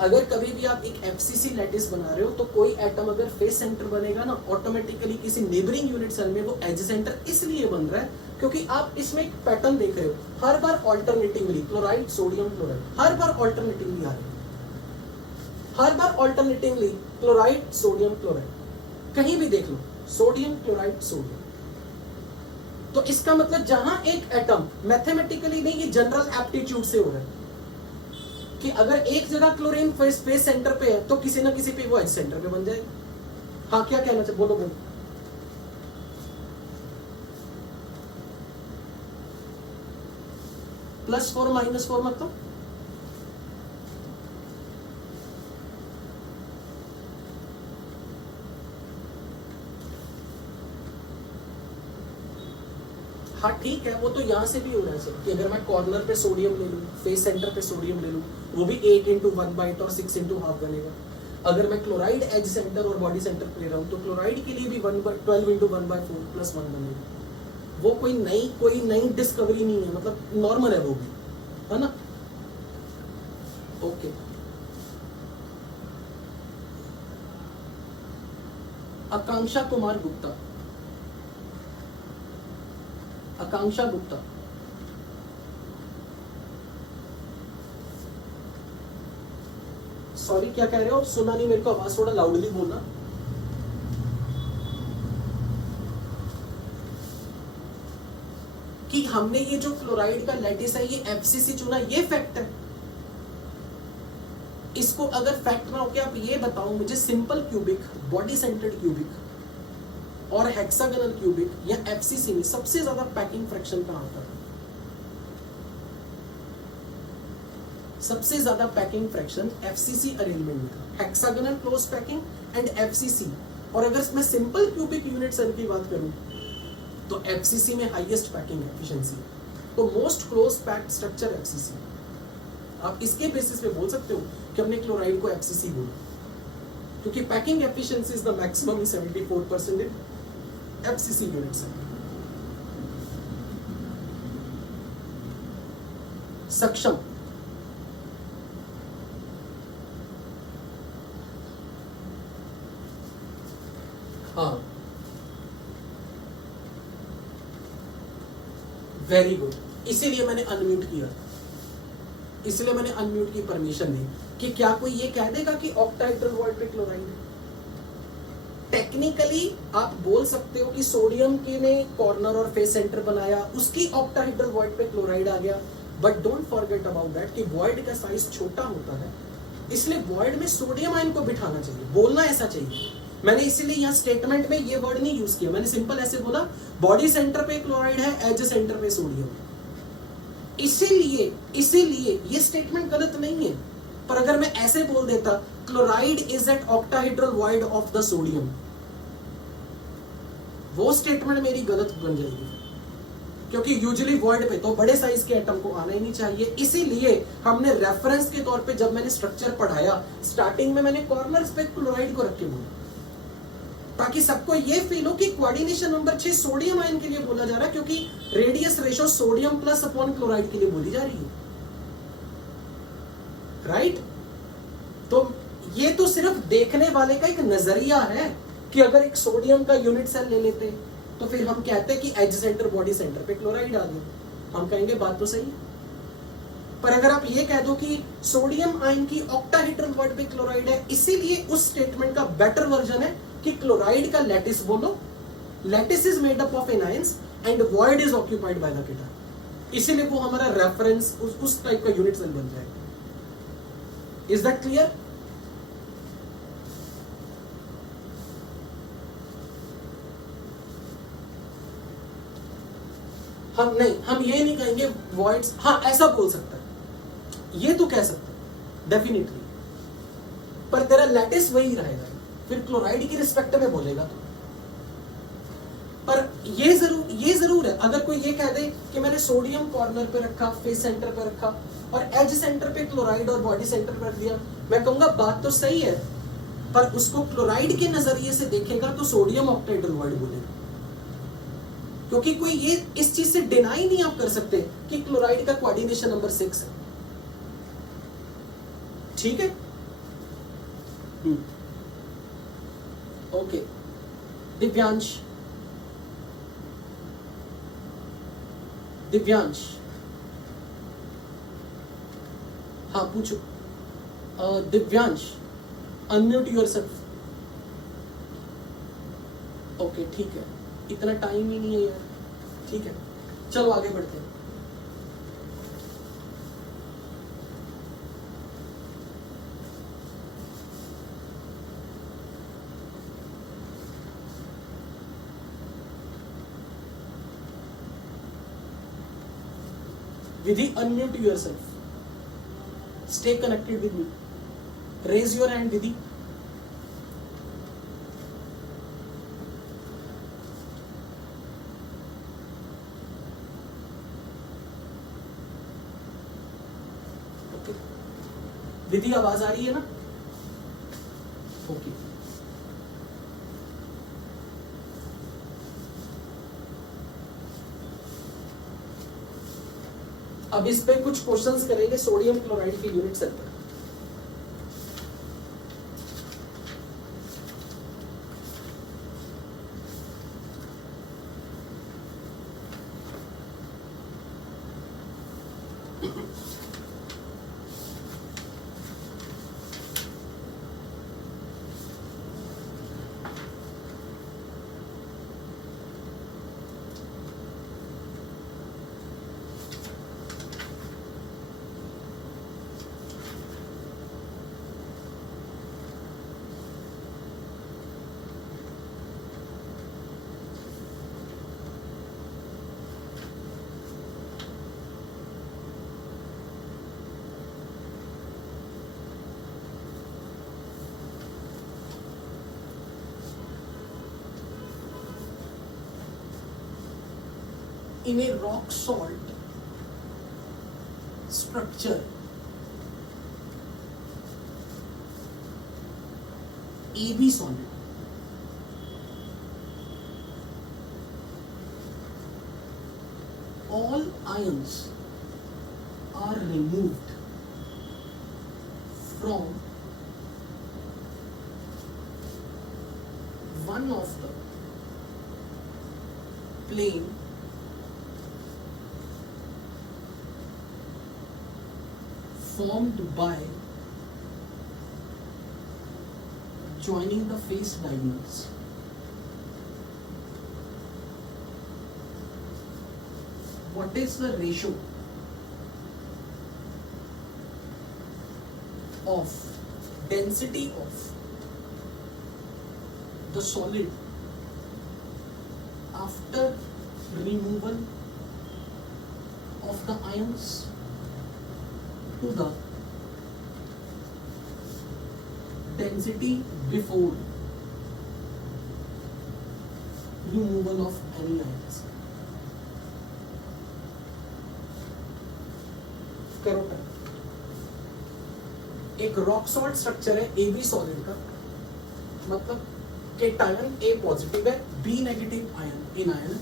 अगर कभी भी आप एक FCC लैटिस बना रहे हो, तो कोई एटम अगर फेस सेंटर बनेगा ना, ऑटोमेटिकली किसी नेबरिंग यूनिट सेल में वो एज सेंटर इसलिए बन रहा है क्योंकि आप इसमें एक पैटर्न देख रहे हो, हर बार ऑल्टरनेटिवली क्लोराइड सोडियम क्लोराइड, हर बार ऑल्टरनेटिवली आ रहे हैं, हर बार ऑल्टरनेटिवली क्लोराइड सोडियम क्लोराइड, कहीं भी देख लो सोडियम क्लोराइड सोडियम। तो इसका मतलब जहां एक एटम मैथमेटिकली नहीं, ये जनरल एप्टीट्यूड से हो रहा है कि अगर एक जगह क्लोरीन फेस सेंटर पे है, तो किसी ना किसी पे वो एज सेंटर पे बन जाएगा। हाँ क्या कहना चाहिए, बोलो बोलो। +4 -4 मतलब हाँ ठीक है, वो तो यहां से भी हो रहा है सर कि अगर मैं कॉर्नर पे सोडियम ले लूं, फेस सेंटर पे सोडियम ले लूं, वो भी 8 × 1/2 और 6 × ½ बनेगा। अगर मैं क्लोराइड एज सेंटर और बॉडी सेंटर पे ले रहा हूं, तो क्लोराइड के लिए भी 12 × 1/4 + 1 बनेगा। वो कोई नई डिस्कवरी नहीं है, मतलब नॉर्मल है वो भी, है ना। ओके, आकांक्षा कुमार गुप्ता, आकांक्षा गुप्ता, सॉरी क्या कह रहे हो, सुना नहीं मेरे को, आवाज थोड़ा लाउडली बोलना। कि हमने ये जो क्लोराइड का लैटिस है ये FCC चुना, ये फैक्ट है। इसको अगर फैक्ट ना हो के आप ये बताओ मुझे, simple cubic, body centred cubic और हेक्सागोनल क्यूबिक या FCC में सबसे ज्यादा पैकिंग फ्रैक्शन कहां आता है? सबसे ज्यादा पैकिंग फ्रैक्शन FCC अरेंजमेंट में था, hexagonal close packing and FCC। और अगर मैं सिंपल क्यूबिक यूनिट सेल की बात करूं तो FCC में हाईएस्ट पैकिंग एफिशिएंसी, तो most close packed structure FCC। आप इसके बेसिस पे बोल सकते हो कि हमने क्लोराइड को FCC बोला, क्योंकि packing efficiency is the maximum 74%। FCC unit cell. Saksham, हाँ, वेरी गुड, इसीलिए मैंने अनम्यूट किया, इसलिए मैंने अनम्यूट की परमिशन दी कि क्या कोई ये कह देगा कि ऑक्टाहेड्रल वॉइड पे क्लोराइड है। टेक्निकली आप बोल सकते हो कि सोडियम के ने कॉर्नर और फेस सेंटर बनाया, उसकी ऑक्टाहेड्रल वॉइड पे क्लोराइड आ गया, but don't forget about that कि वॉइड का साइज छोटा होता है, इसलिए वॉइड में सोडियम आयन को बिठाना चाहिए, बोलना ऐसा चाहिए। मैंने इसीलिए यहाँ स्टेटमेंट में ये वर्ड नहीं यूज किया, मैंने सिंपल ऐसे बोला बॉडी सेंटर पे क्लोराइड है, एज सेंटर पे सोडियम है। इसीलिए ये स्टेटमेंट गलत नहीं है, पर अगर मैं ऐसे बोल देता chloride is at octahedral void of the sodium, वो स्टेटमेंट मेरी गलत बन जाएगी, क्योंकि यूजुअली वॉइड पे तो बड़े साइज के एटम को आना ही नहीं चाहिए। इसीलिए हमने रेफरेंस के तौर पे जब मैंने स्ट्रक्चर पढ़ाया, स्टार्टिंग में मैंने कॉर्नर्स पे क्लोराइड को रख के बोला, ताकि सबको ये फील हो कि कोऑर्डिनेशन नंबर 6 सोडियम आयन के लिए बोला जा रहा है, क्योंकि radius ratio sodium plus upon chloride के लिए बोली जा रही है, राइट? तो ये तो सिर्फ देखने वाले का एक नजरिया है कि अगर एक सोडियम का यूनिट सेल ले लेते तो फिर हम कहते कि एज सेंटर बॉडी सेंटर पे क्लोराइड आ गया, हम कहेंगे बात तो सही है। पर अगर आप ये कह दो कि सोडियम आयन की ऑक्टाहेड्रल वॉइड पे क्लोराइड है, इसीलिए उस स्टेटमेंट का बेटर वर्जन है कि क्लोराइड का लैटिस बोलो, lattice is made up of anions and void is occupied by the ketone, इसीलिए वो हमारा रेफरेंस उस टाइप का यूनिट सेल बन जाएगा। Is that clear? हम ये नहीं कहेंगे वॉइड्स, हाँ ऐसा बोल सकता है, ये तो कह सकता है डेफिनेटली, पर तेरा लैटिस वही रहेगा, फिर क्लोराइड की रिस्पेक्ट में बोलेगा तो। पर ये जरूर है, अगर कोई ये कह दे कि मैंने सोडियम कॉर्नर पे रखा, फेस सेंटर पे रखा और एज सेंटर पे क्लोराइड और बॉडी सेंटर पे रख दिया, मैं कहूंगा बात तो सही है, पर उसको क्लोराइड के नजरिए से देखेगा तो सोडियम ऑक्टाहेड्रल वॉइड बोलेगा, क्योंकि कोई ये इस चीज से डिनाई नहीं आप कर सकते कि क्लोराइड का कोऑर्डिनेशन नंबर 6 है। ठीक है? ओके, दिव्यांश हाँ पूछो। Divyansh unmute yourself. ओके ठीक है, इतना टाइम ही नहीं है यार, ठीक है चलो आगे बढ़ते हैं। Vidhi, unmute yourself. Stay connected with me. Raise your hand, Vidhi. Okay. Vidhi, आवाज आ रही है ना? Okay. अब इस पे कुछ क्वेश्चंस करेंगे सोडियम क्लोराइड की यूनिट सेल पर। In a rock salt structure, AB solid, all ions are removed from one of the plane formed by joining the face diagonals. What is the ratio of density of the solid after removal of the ions to the density before removal of any ions? करो time. एक rock salt structure है A B solid का, मतलब cation A positive है, B negative ion anion,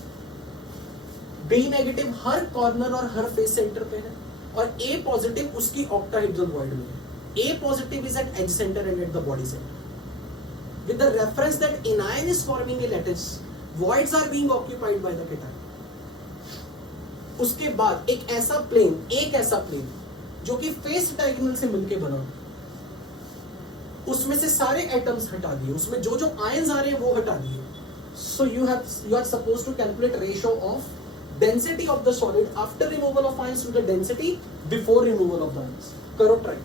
B negative हर corner और हर face centre पे है, और ए पॉजिटिव उसकी ऑक्टाहेड्रल वॉइड में है। A positive is at edge centre and at the body centre with the reference that anion is forming a lattice, voids are being occupied by the cation. उसके बाद एक ऐसा plane जो कि face diagonal से मिलके बना, उसमें से सारे एटम्स हटा दिए, उसमें जो जो आयंस आ रहे हैं वो हटा दिए. So you are supposed to calculate ratio of density of the solid after removal of ions to the density before removal of the ions. करो try.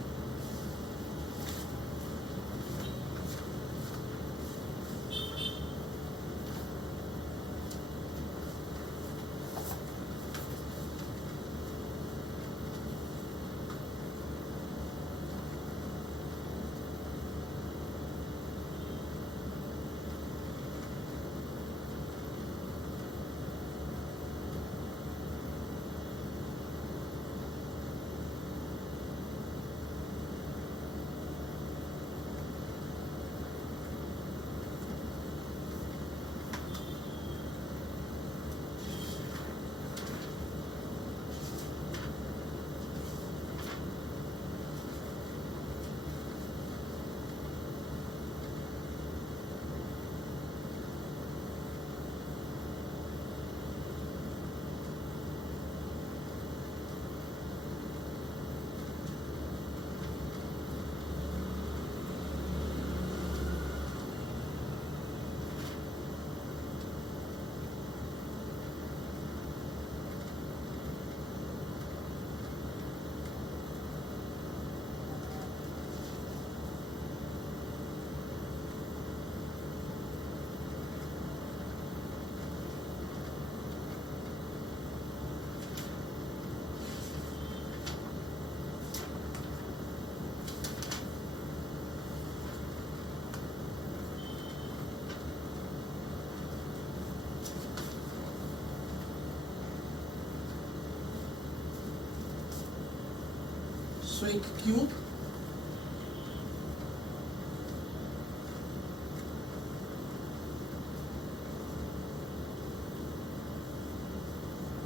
So एक क्यूब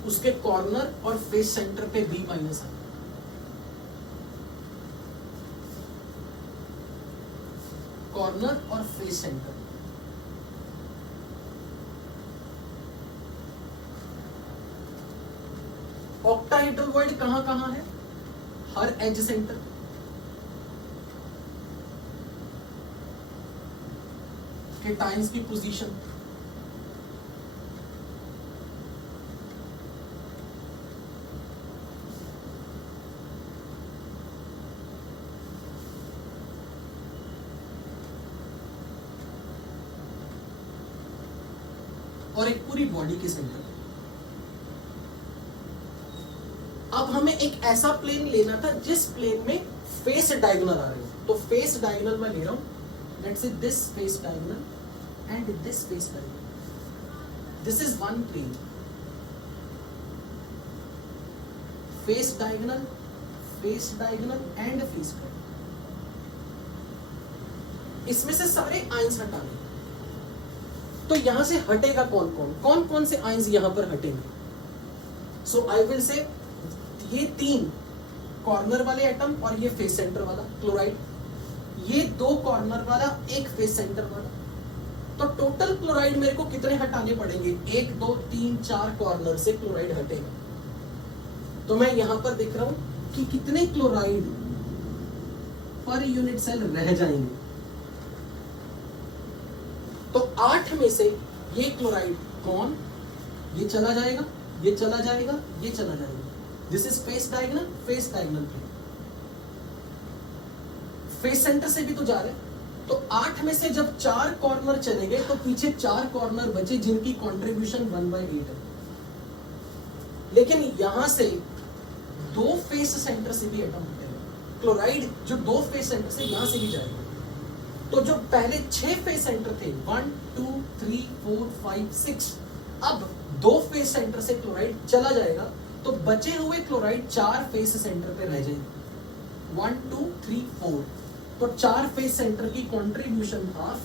उसके कॉर्नर और फेस सेंटर पे बी माइनस है, corner और face centre. Octahedral void कहां कहां है? हर एज सेंटर। केटायंस की पोजीशन और एक पूरी बॉडी के सेंटर। अब हमें एक ऐसा प्लेन लेना था जिस प्लेन में फेस डायगोनल आ रहे हो, तो फेस डायगोनल मैं ले रहा हूं, let's say this face diagonal and this face diagonal, this is one plane, face diagonal and face diagonal. इसमें से सारे आयंस हटा दें, तो यहां से हटेगा कौन कौन से आयंस यहां पर हटेंगे? सो आई विल से ये 3 कॉर्नर वाले एटम और ये फेस सेंटर वाला क्लोराइड, ये 2 कॉर्नर वाला, 1 फेस सेंटर वाला। तो टोटल क्लोराइड मेरे को कितने हटाने पड़ेंगे? 1 2 3 4 कॉर्नर से क्लोराइड हटेगा। तो मैं यहां पर देख रहा हूं कि कितने क्लोराइड पर यूनिट सेल रह जाएंगे। तो 8 में से ये क्लोराइड कौन, ये चला जाएगा, ये चला जाएगा, ये चला जाएगा। This is face diagonal, face diagonal पे फेस सेंटर से भी तो जा रहे हैं। तो 8 में से जब 4 कॉर्नर चले गए तो पीछे 4 कॉर्नर बचे जिनकी कंट्रीब्यूशन 1/8 है। लेकिन यहां से 2 फेस सेंटर से भी एटम हटेगा। क्लोराइड जो 2 फेस सेंटर से यहां से भी जाएगा। तो जो पहले 6 फेस सेंटर थे 1 2 3 4 5 6, अब 2 फेस सेंटर से क्लोराइड चला जाएगा। तो बचे हुए क्लोराइड 4 फेस सेंटर पे रह जाएंगे 1 2 3 4। तो 4 फेस सेंटर की कंट्रीब्यूशन हाफ।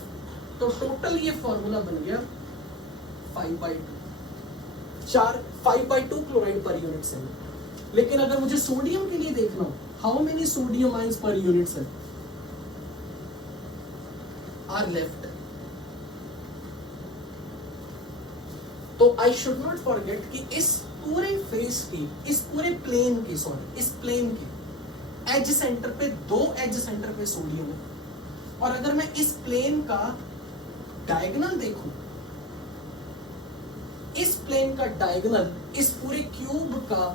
तो टोटल ये फॉर्मूला बन गया 5/2 5/2 क्लोराइड पर यूनिट सेल। लेकिन अगर मुझे सोडियम के लिए देखना हो, how many sodium ions per unit cell are left? तो आई शुड नॉट फॉरगेट कि इस पूरे फेस के, इस पूरे प्लेन के, सॉरी इस प्लेन के एज सेंटर पे 2 एज सेंटर पे सोडियम है। और अगर मैं इस प्लेन का डायगोनल देखूं, इस प्लेन का डायगोनल, इस पूरे क्यूब का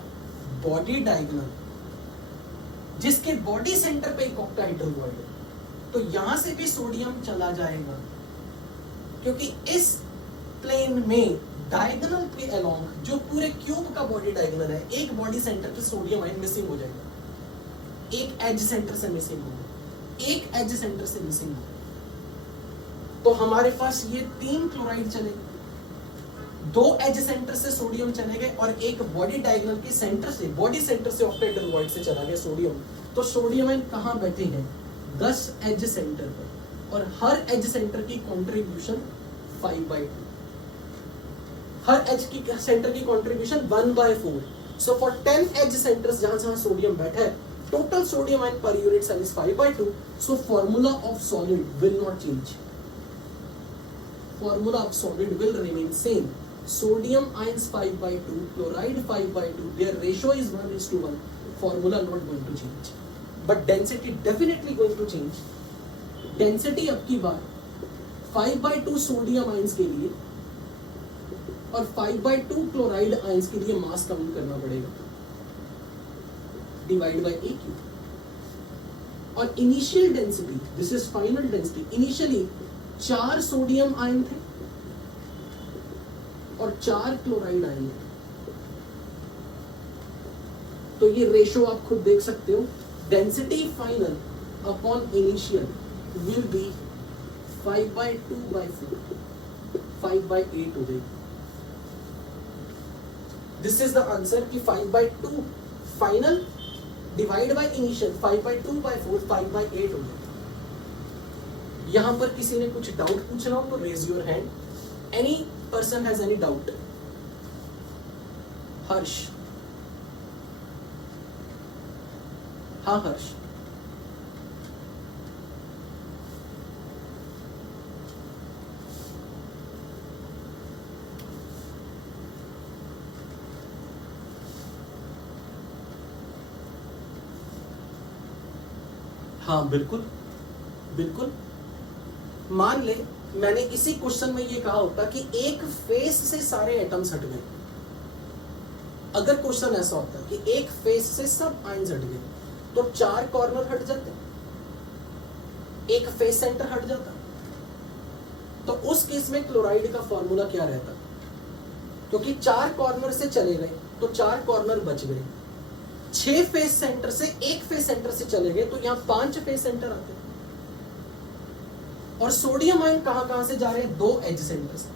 बॉडी डायगोनल, जिसके बॉडी सेंटर पे एक ऑक्टाहेड्रल बॉन्ड है, तो यहां से भी सोडियम चला जाएगा। क्योंकि इस प्लेन में डायगोनल पे अलोंग जो पूरे क्यूब का बॉडी डायगोनल है, एक बॉडी सेंटर पे सोडियम आयन मिसिंग हो जाएगा, एक एज सेंटर से मिसिंग होगा, एक एज सेंटर से मिसिंग होगा। तो हमारे पास ये 3 क्लोराइड चले, 2 एज सेंटर से सोडियम चले गए और एक बॉडी डायगोनल के सेंटर से, बॉडी सेंटर से ऑक्टाहेड्रल बॉन्ड से चला गया सोडियम। तो सोडियम आयन कहां बैठे हैं? 10 एज सेंटर पर, और हर एज सेंटर की कंट्रीब्यूशन 5/2, हर एज की सेंटर की contribution 1/4। So for 10 edge centres जहां जहां सोडियम बैठा है, total sodium ion per unit cell is 5/2. So formula of solid will not change. Formula of solid will remain same. Sodium ions 5/2, chloride 5/2. Their ratio is 1:1. Formula not going to change. But density definitely going to change. Density अब की बार 5/2 sodium ions के लिए और 5/2 chloride ions के लिए mass count करना पड़ेगा, divide by A cube. और initial density, this is final density, initially 4 sodium ion थे और 4 क्लोराइड आयन थे। तो ये रेशो आप खुद देख सकते हो, density final upon initial will be 5/2/4, 5/8 हो गई। दिस इज द आंसर कि 5/2 फाइनल डिवाइड बाय इनिशियल 5/2/4, 5/8 हो जाएगा। यहां पर किसी ने कुछ डाउट पूछना हो तो raise your hand. Any person has any doubt? Harsh? हाँ हर्ष। हाँ बिल्कुल बिल्कुल। मान ले मैंने इसी क्वेश्चन में ये कहा होता कि एक फेस से सारे एटम्स हट गए। अगर क्वेश्चन ऐसा होता कि एक फेस से सब आयंस हट गए तो 4 कॉर्नर हट जाते, एक फेस सेंटर हट जाता, तो उस केस में क्लोराइड का फॉर्मूला क्या रहता? क्योंकि 4 कॉर्नर से चले गए तो 4 कॉर्नर बच गए, 6 फेस सेंटर से एक फेस सेंटर से चले गए तो यहां 5 फेस सेंटर आते हैं। और सोडियम आयन कहां से जा रहे हैं? 2 एज सेंटर से,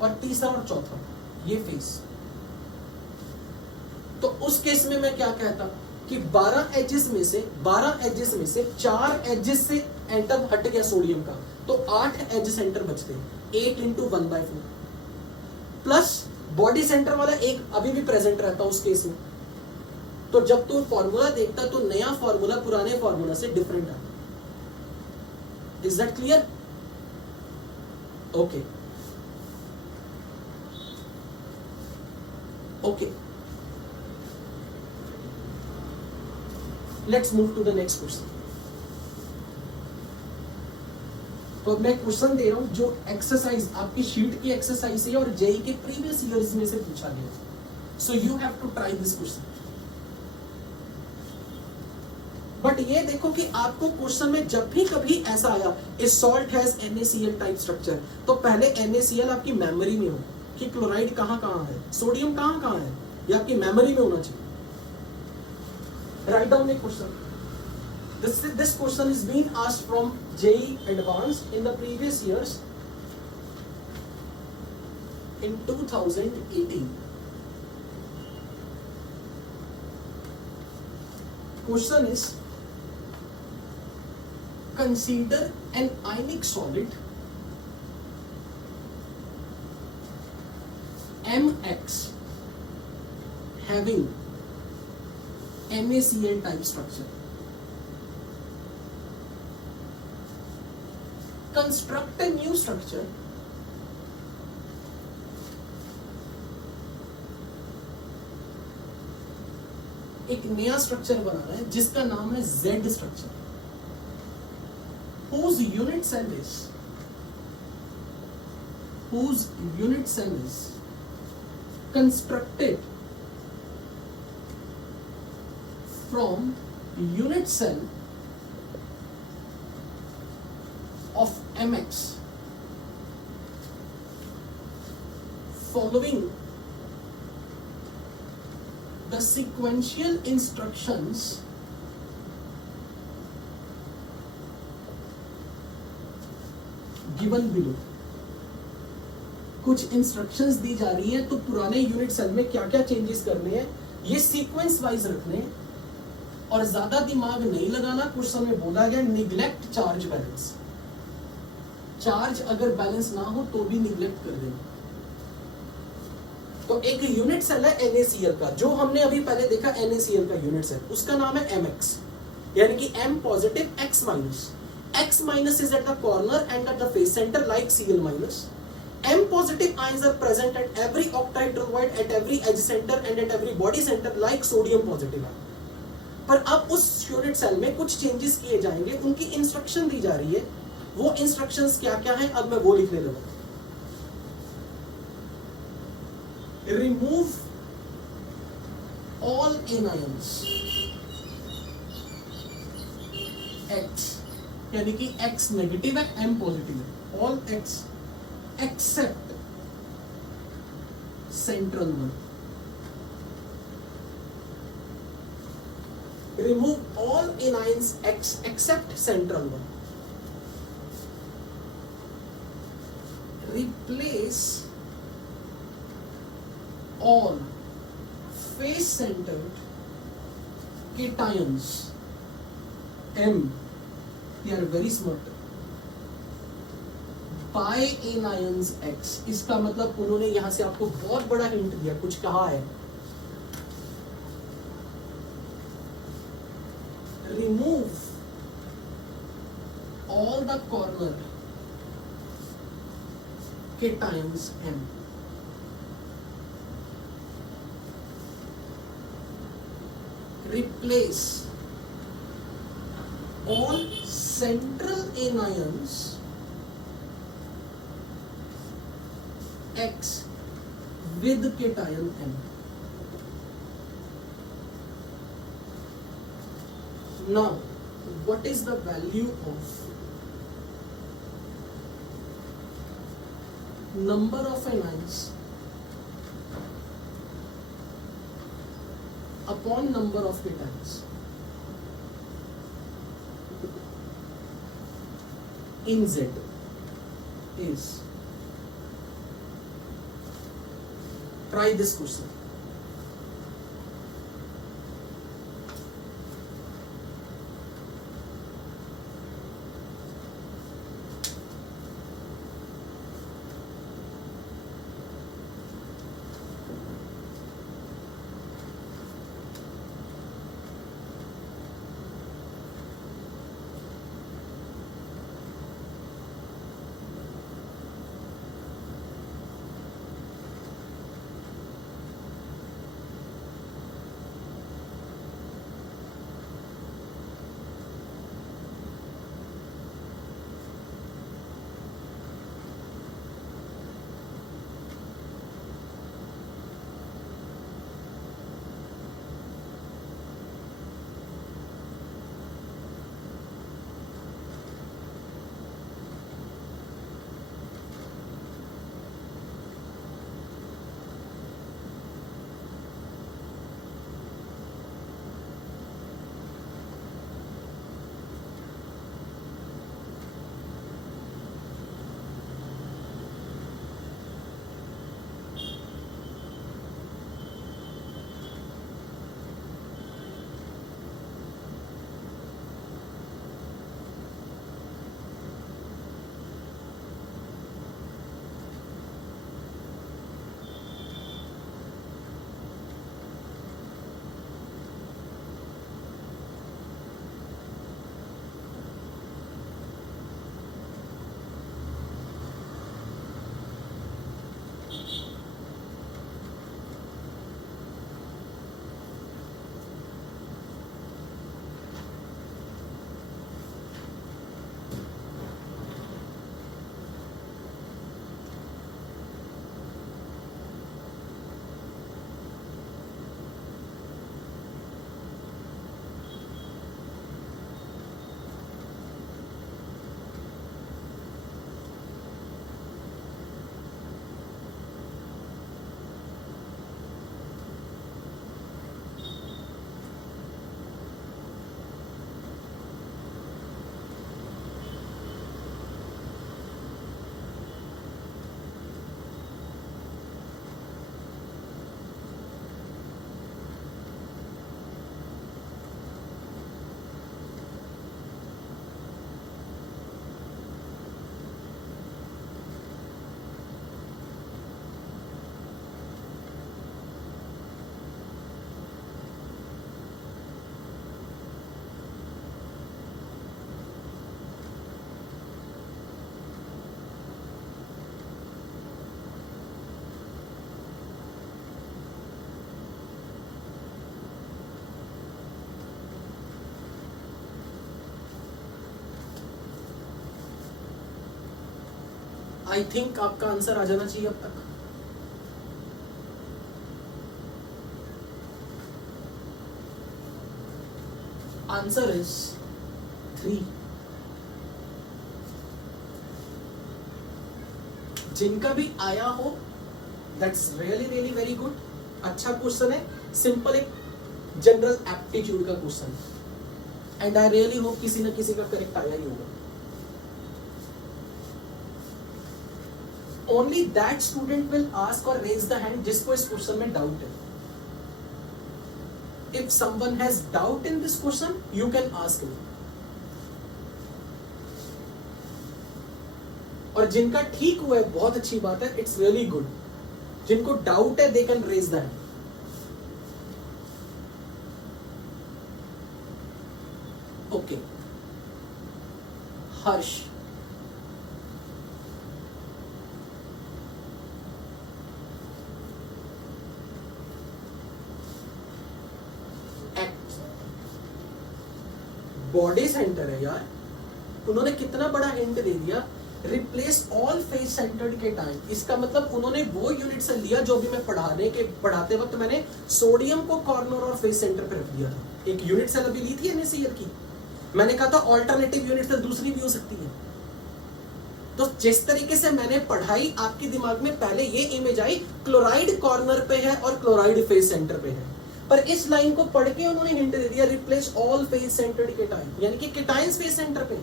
और तीसरा और चौथा ये फेस। तो उस केस में मैं क्या कहता कि 12 एजेस में से 4 एजेस से एटम हट गया सोडियम का, तो 8 एज सेंटर बचते हैं, 8 × 1/4 प्लस बॉडी सेंटर वाला एक अभी भी प्रेजेंट रहता उस केस में। तो जब तू फॉर्मूला देखता तो नया फॉर्मूला पुराने फॉर्मूला से डिफरेंट आता। Is that clear? Okay okay, let's move to the next question. तो मैं क्वेश्चन दे रहा हूं जो एक्सरसाइज आपकी शीट की एक्सरसाइज है और जेई के प्रीवियस ईयर्स में से पूछा गया। So you have to try this question. But ये देखो कि आपको क्वेश्चन में जब भी कभी ऐसा आया इस salt has NaCl type structure, तो पहले NaCl आपकी मेमोरी में हो कि क्लोराइड कहां कहां है, सोडियम कहां कहां है, ये आपकी मेमोरी में होना चाहिए। Write down A question. This question is being asked from JEE Advanced in the previous years in 2018. Question is, consider an ionic solid MX having NaCl type structure. Construct a new structure एक नया structure बना रहा है जिसका नाम है Z structure, whose unit cell is constructed from unit cell of MX following the sequential instructions given below. कुछ instructions दी जा रही हैं तो पुराने यूनिट सेल में क्या क्या चेंजेस करने हैं ये सीक्वेंस वाइज रखने और ज्यादा दिमाग नहीं लगाना। क्वेश्चन में बोला गया निग्लेक्ट चार्ज बैलेंस, चार्ज अगर बैलेंस ना हो तो भी निग्लेक्ट कर देना। तो एक यूनिट सेल है NaCl का, जो हमने अभी पहले देखा NaCl का यूनिट सेल, उसका नाम है MX, यानी कि M positive X minus. X minus is at the corner and at the face center like Cl minus. M positive ions are present at every octahedroid, at every edge center and at every body center like sodium positive ion. पर अब उस unit cell में कुछ changes किए जाएंगे, उनकी instruction दी जा रही है। वो इंस्ट्रक्शंस क्या क्या हैं अब मैं वो लिखने लगा। Remove all anions X, यानी कि X नेगेटिव है M पॉजिटिव है, all X except central one. Remove all anions X except central one. Replace all face centered cations M, they are very smart, by anions X. इसका मतलब उन्होंने यहां से आपको बहुत बड़ा हिंट दिया, कुछ कहा है। Remove all the corner cations M. Replace all central anions X with cation M. Now, what is the value of number of anions upon number of cations in Z is? Try this question. I think आपका answer आ जाना चाहिए अब तक। Answer is 3। जिनका भी आया हो that's really really very good, अच्छा क्वेश्चन है, सिंपल एक जनरल एप्टीट्यूड का question, and I really hope किसी ना किसी का करेक्ट आया ही होगा। Only that student will ask और रेज द हैंड जिसको इस क्वेश्चन में डाउट है। If someone has doubt in this question, you can ask me. और जिनका ठीक हुआ है बहुत अच्छी बात है, it's really good. जिनको डाउट है they can raise the hand. Okay. Harsh, body centre है यार, उन्होंने कितना बड़ा हिंट दे दिया, रिप्लेस ऑल फेस सेंटर्ड के टाइम। इसका मतलब उन्होंने वो यूनिट सेल लिया जो भी मैं पढ़ाते वक्त मैंने सोडियम को कॉर्नर और फेस सेंटर पे रख दिया था। एक यूनिट सेल अभी ली थी NaCl की, मैंने कहा था ऑल्टरनेटिव यूनिट सेल दूसरी भी हो सकती है। तो जिस तरीके से मैंने पढ़ाई, आपके दिमाग में पहले ये इमेज आई क्लोराइड कॉर्नर पे है और क्लोराइड फेस सेंटर पे है, पर इस लाइन को पढ़ के उन्होंने हिंट दे दिया replace all face centred cation, यानी कि केटाइंस फेस सेंटर पे,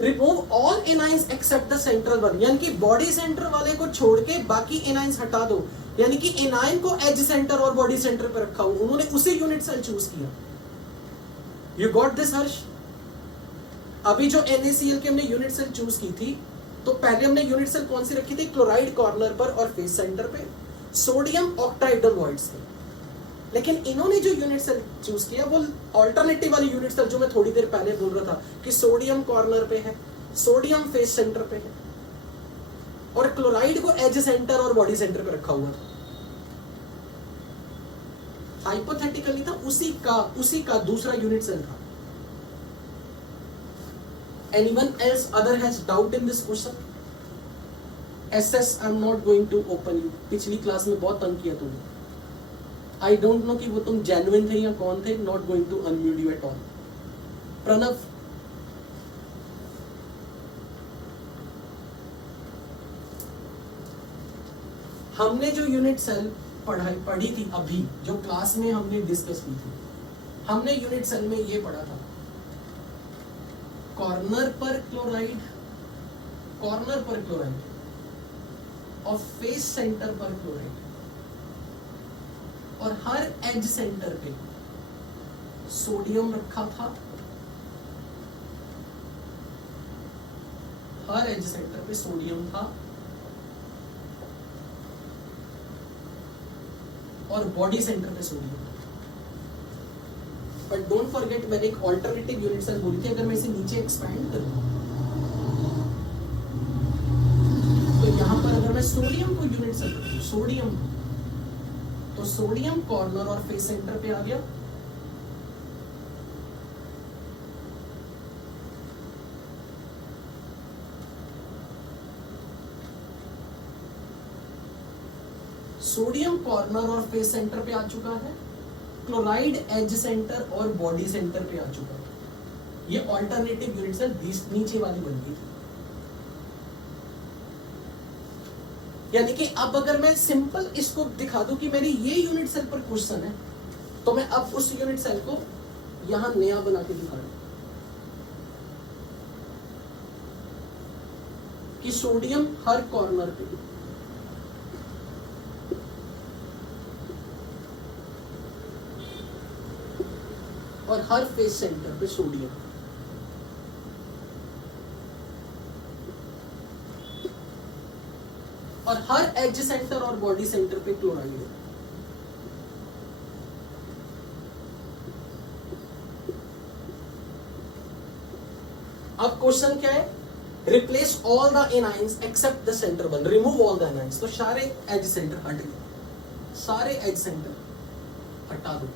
remove all anions except the central one, यानी कि बॉडी सेंटर वाले को छोड़ के बाकी एनाइंस हटा दो, यानी कि एनाइन को एज सेंटर और बॉडी सेंटर पे रखा हो, उन्होंने उसी यूनिट सेल चूज किया। यू गॉट दिस हर्ष? अभी जो NaCl की हमने यूनिट सेल चूज की थी, तो पहले हमने यूनिट सेल कौन सी रखी थी? क्लोराइड कॉर्नर पर और फेस सेंटर पे सोडियम ऑक्टाइडल वॉइड्स पे। लेकिन इन्होंने जो यूनिट सेल चूज किया वो अल्टरनेटिव वाली यूनिट सेल जो मैं थोड़ी देर पहले बोल रहा था कि सोडियम कॉर्नर पे है, सोडियम फेस सेंटर पे है, और क्लोराइड को एज सेंटर और बॉडी सेंटर पे रखा हुआ था। हाइपोथेटिकली था, उसी का दूसरा यूनिट सेल था। Anyone else other has doubt in this question? SS I'm not going to open you. पिछली क्लास में बहुत तंग किया तुमने। I don't know कि वो तुम जेन्युइन थे या कौन थे। Not going to unmute you at all. Pranav, हमने जो यूनिट सेल पढ़ी थी अभी, जो क्लास में हमने डिस्कस की थी, हमने यूनिट सेल में ये पढ़ा था कॉर्नर पर क्लोराइड और फेस सेंटर पर क्लोराइड, और हर एज सेंटर पे सोडियम रखा था, हर एज सेंटर पे सोडियम था, और बॉडी सेंटर पे सोडियम था। बट डोंट फॉरगेट, मैंने एक ऑल्टरनेटिव यूनिट सेल बोली थी। अगर मैं इसे नीचे एक्सपैंड करूं तो यहां पर अगर मैं सोडियम को यूनिट सेल रखूं, सोडियम, तो सोडियम कॉर्नर और फेस सेंटर पे आ गया, सोडियम कॉर्नर और फेस सेंटर पे आ चुका है, क्लोराइड एज सेंटर और बॉडी सेंटर पे आ चुका है। ये ऑल्टरनेटिव यूनिट सेल नीचे वाली बन गई। यानी कि अब अगर मैं सिंपल इसको दिखा दूं कि मेरी ये यूनिट सेल पर क्वेश्चन है, तो मैं अब उस यूनिट सेल को यहां नया बना के दिखा दूं कि सोडियम हर कॉर्नर पे, और हर फेस सेंटर पे सोडियम, और हर एज सेंटर और बॉडी सेंटर पे क्लोराइड है। अब क्वेश्चन क्या है? Replace all the anions except the centre one, remove all the anions. तो सारे एज सेंटर हट गए, सारे एज सेंटर हटा दो।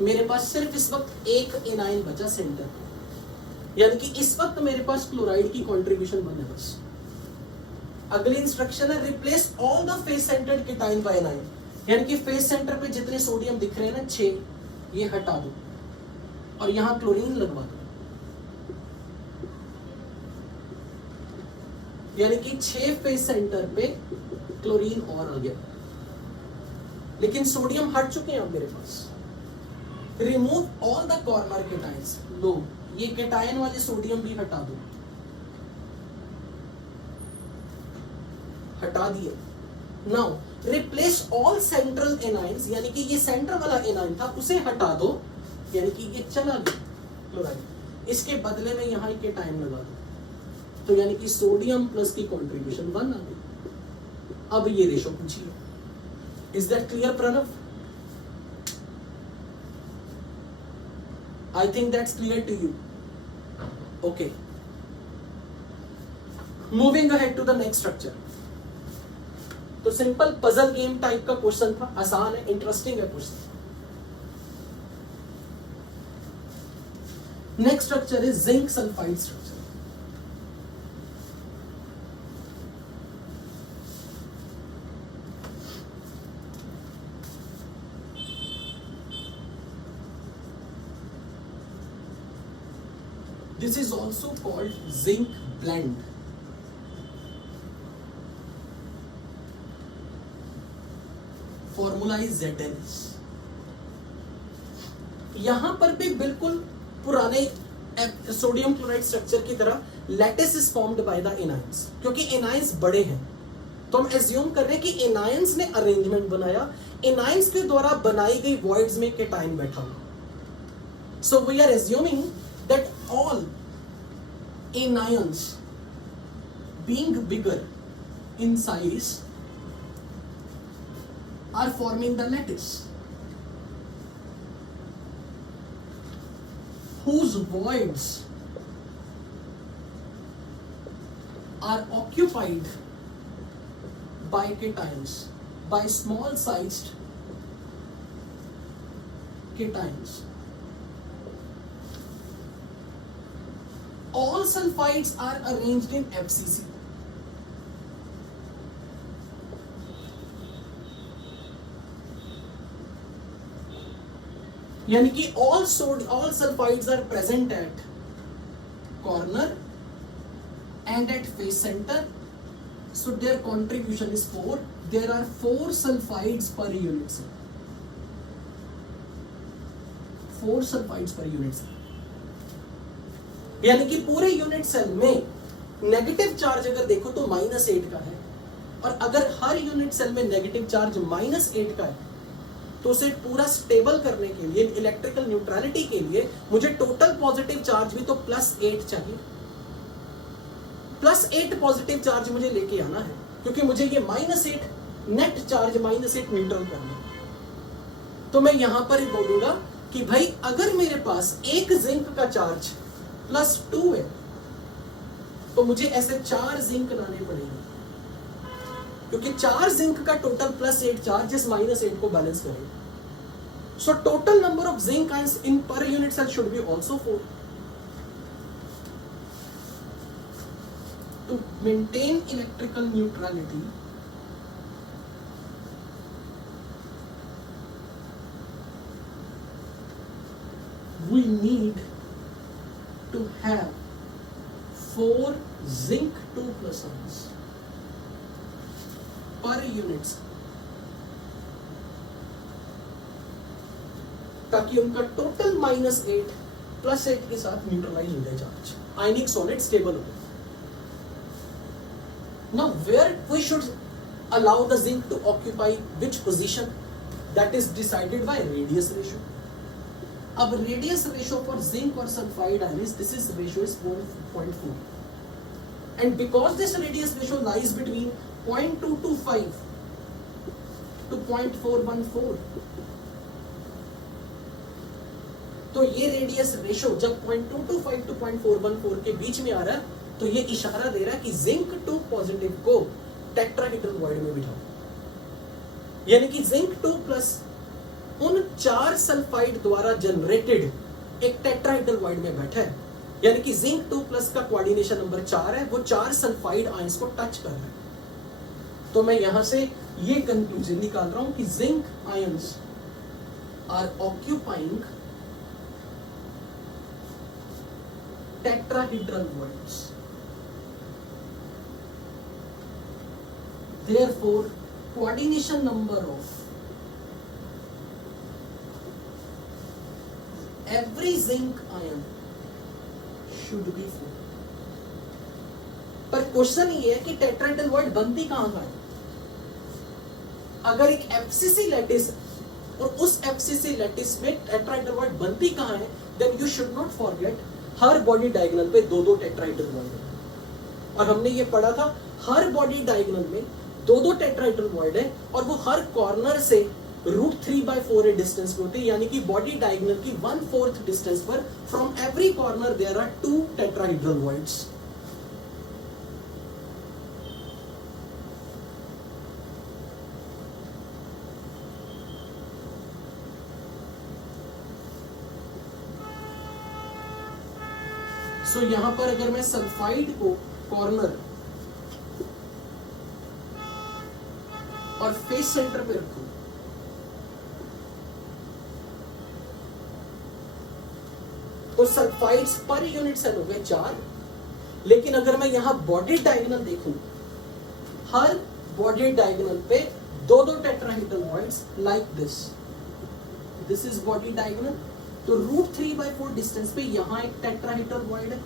मेरे पास सिर्फ इस वक्त एक एनाइन बचा सेंटर, यानी कि इस वक्त मेरे पास क्लोराइड की कंट्रीब्यूशन 1 है बस। अगली इंस्ट्रक्शन है replace all the face centred cation by anion, यानी कि फेस सेंटर पे जितने सोडियम दिख रहे हैं ना 6, ये हटा दो और यहां क्लोरीन लगवा दो, यानी कि 6 फेस सेंटर पे क्लोरीन और आ गया, लेकिन सोडियम हट चुके हैं अब मेरे पास। Remove all the corner cations, लो ये केटायन वाले सोडियम भी हटा दो, हटा दिए। Now replace all central anions, यानी कि ये सेंटर वाला एनाइन था उसे हटा दो, यानी कि ये चला गया क्लोराइड, इसके बदले में यहां केटायन लगा दो, तो यानी कि सोडियम प्लस की कंट्रीब्यूशन 1 आ गई। अब ये रेशो पूछिए, is that clear Pranav? I think that's clear to you. Okay. Moving ahead to the next structure. तो सिंपल पजल गेम टाइप का क्वेश्चन था, आसान है, इंटरेस्टिंग है question. Next structure is zinc sulphide structure. This is also called zinc blend. Formula is ZnS. यहां पर भी बिल्कुल पुराने सोडियम क्लोराइड स्ट्रक्चर की तरह lattice is formed by the anions, क्योंकि एनायंस बड़े हैं तो हम एज्यूम कर रहे हैं कि एनायंस ने अरेंजमेंट बनाया, एनायंस के द्वारा बनाई गई वॉइड्स में केटाइन बैठा हुआ। So we are assuming that all anions being bigger in size are forming the lattice whose voids are occupied by cations, by small sized cations. All sulfides are arranged in FCC. यानी कि all sulfides are present at corner and at face center, so their contribution is 4. There are 4 sulfides per unit cell. 4 sulfides per unit cell. यानी कि पूरे unit cell में negative charge अगर देखो तो -8 का है, और अगर हर यूनिट सेल में नेगेटिव चार्ज -8 का है तो उसे पूरा स्टेबल करने के लिए, इलेक्ट्रिकल न्यूट्रलिटी के लिए मुझे टोटल पॉजिटिव चार्ज भी तो +8 चाहिए। +8 पॉजिटिव चार्ज मुझे लेके आना है, क्योंकि मुझे ये -8 नेट चार्ज -8 न्यूट्रल करना है। तो मैं यहां पर ही बोलूंगा कि भाई अगर मेरे पास एक जिंक का चार्ज +2 है तो मुझे ऐसे 4 जिंक लाने पड़ेंगे, क्योंकि 4 जिंक का टोटल +8 चार्ज इस -8 को बैलेंस करेगा। So total number of zinc ions in per unit cell should be also 4 to maintain electrical neutrality. We need to have 4 zinc 2+ ions per unit, ताकि उनका टोटल -8 +8 के साथ न्यूट्रलाइज हो जाए चार्ज, आयनिक solid stable हो जाए। Now where we should allow the zinc to occupy which position, that is decided by radius ratio. अब radius ratio for zinc और sulphide ions, this is ratio is 0.4, and because this radius ratio lies between 0.225 to 0.414, तो ये radius ratio जब 0.225 to 0.414 के बीच में आ रहा है तो ये इशारा दे रहा है कि जिंक 2 पॉजिटिव को टेट्राहेड्रल वॉइड में बिठाओ, यानी कि जिंक 2+ उन 4 सल्फाइड द्वारा जनरेटेड एक टेट्राहेड्रल वॉइड में बैठा है, यानी कि जिंक 2 प्लस का कोऑर्डिनेशन नंबर 4 है, वो 4 सल्फाइड आयंस को टच कर रहा है। तो मैं यहां से ये कंक्लूजन निकाल रहा हूं कि zinc ions are occupying tetrahedral bonds. Therefore, coordination number of every zinc ion should be 4. पर क्वेश्चन ये है कि टेट्राहेड्रल बॉन्ड बनती कहां है? अगर एक एफसीसी लैटिस और उस एफसीसी लैटिस में टेट्राहेड्रल बॉन्ड बनती कहां है, then you should not forget हर बॉडी डायगोनल पे 2-2 टेट्राहेड्रल बॉन्ड है। और हमने ये पढ़ा था हर बॉडी डायगोनल में 2-2 टेट्राहेड्रल बॉन्ड है और वो हर कॉर्नर से √3/4 डिस्टेंस पे होते हैं, यानी कि बॉडी डायगोनल की 1/4 डिस्टेंस पर from every corner there are 2 tetrahedral bonds. So यहां पर अगर मैं सल्फाइड को कॉर्नर और फेस सेंटर पे रखूं, तो सल्फाइड्स पर यूनिट सेल हो गए 4। लेकिन अगर मैं यहां बॉडी डायगोनल देखूं, हर बॉडी डायगोनल पे 2-2 tetrahedral bonds like this is body diagonal. तो √3/4 डिस्टेंस पे यहां एक टेट्राहेड्रल बॉन्ड है,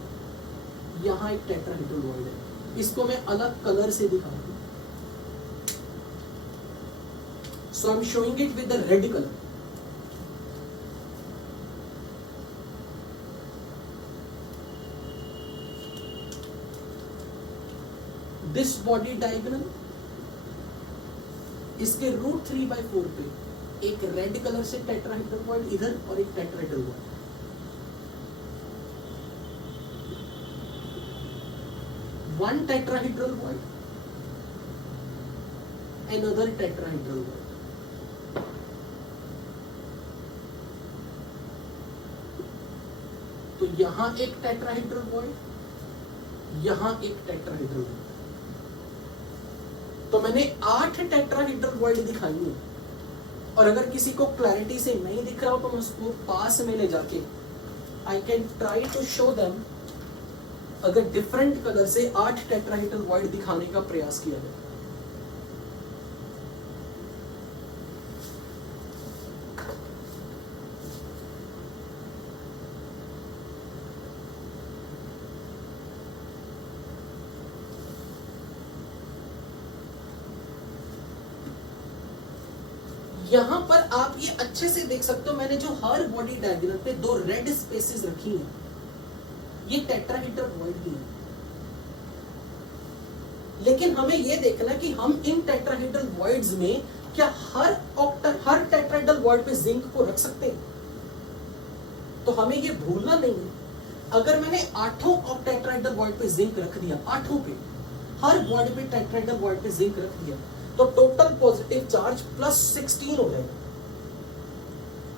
यहां एक टेट्राहेड्रल बॉन्ड है। इसको मैं अलग कलर से दिखाऊंगा। So I am showing it with the red colour. This body diagonal, इसके √3/4 पे एक रेड कलर से टेट्राहेड्रल बॉन्ड इधर और एक tetrahedral bond. One tetrahedral bond, another tetrahedral bond। तो यहां एक टेट्राहेड्रल बॉन्ड, यहां एक टेट्राहेड्रल बॉन्ड। तो मैंने 8 टेट्राहेड्रल बॉन्ड दिखाई है। और अगर किसी को क्लैरिटी से नहीं दिख रहा हो तो मैं उसको पास में ले जाके I can try to show them, अगर डिफरेंट कलर से 8 टेट्राहेड्रल बॉन्ड दिखाने का प्रयास किया जाए। यहां पर आप ये अच्छे से देख सकते हो, मैंने जो हर बॉडी डायग्राम पे 2 रेड स्पेसेस रखी हैं, ये टेट्राहेड्रल बॉन्ड की है। लेकिन हमें ये देखना कि हम इन टेट्राहेड्रल बॉन्ड्स में क्या हर टेट्राहेड्रल बॉन्ड पे जिंक को रख सकते हैं। तो हमें ये भूलना नहीं है, अगर मैंने 8 टेट्राहेड्रल बॉन्ड पे जिंक रख दिया, 8 पे हर बॉन्ड पे टेट्राहेड्रल बॉन्ड पे जिंक रख दिया, तो टोटल पॉजिटिव चार्ज +16 हो जाएगा।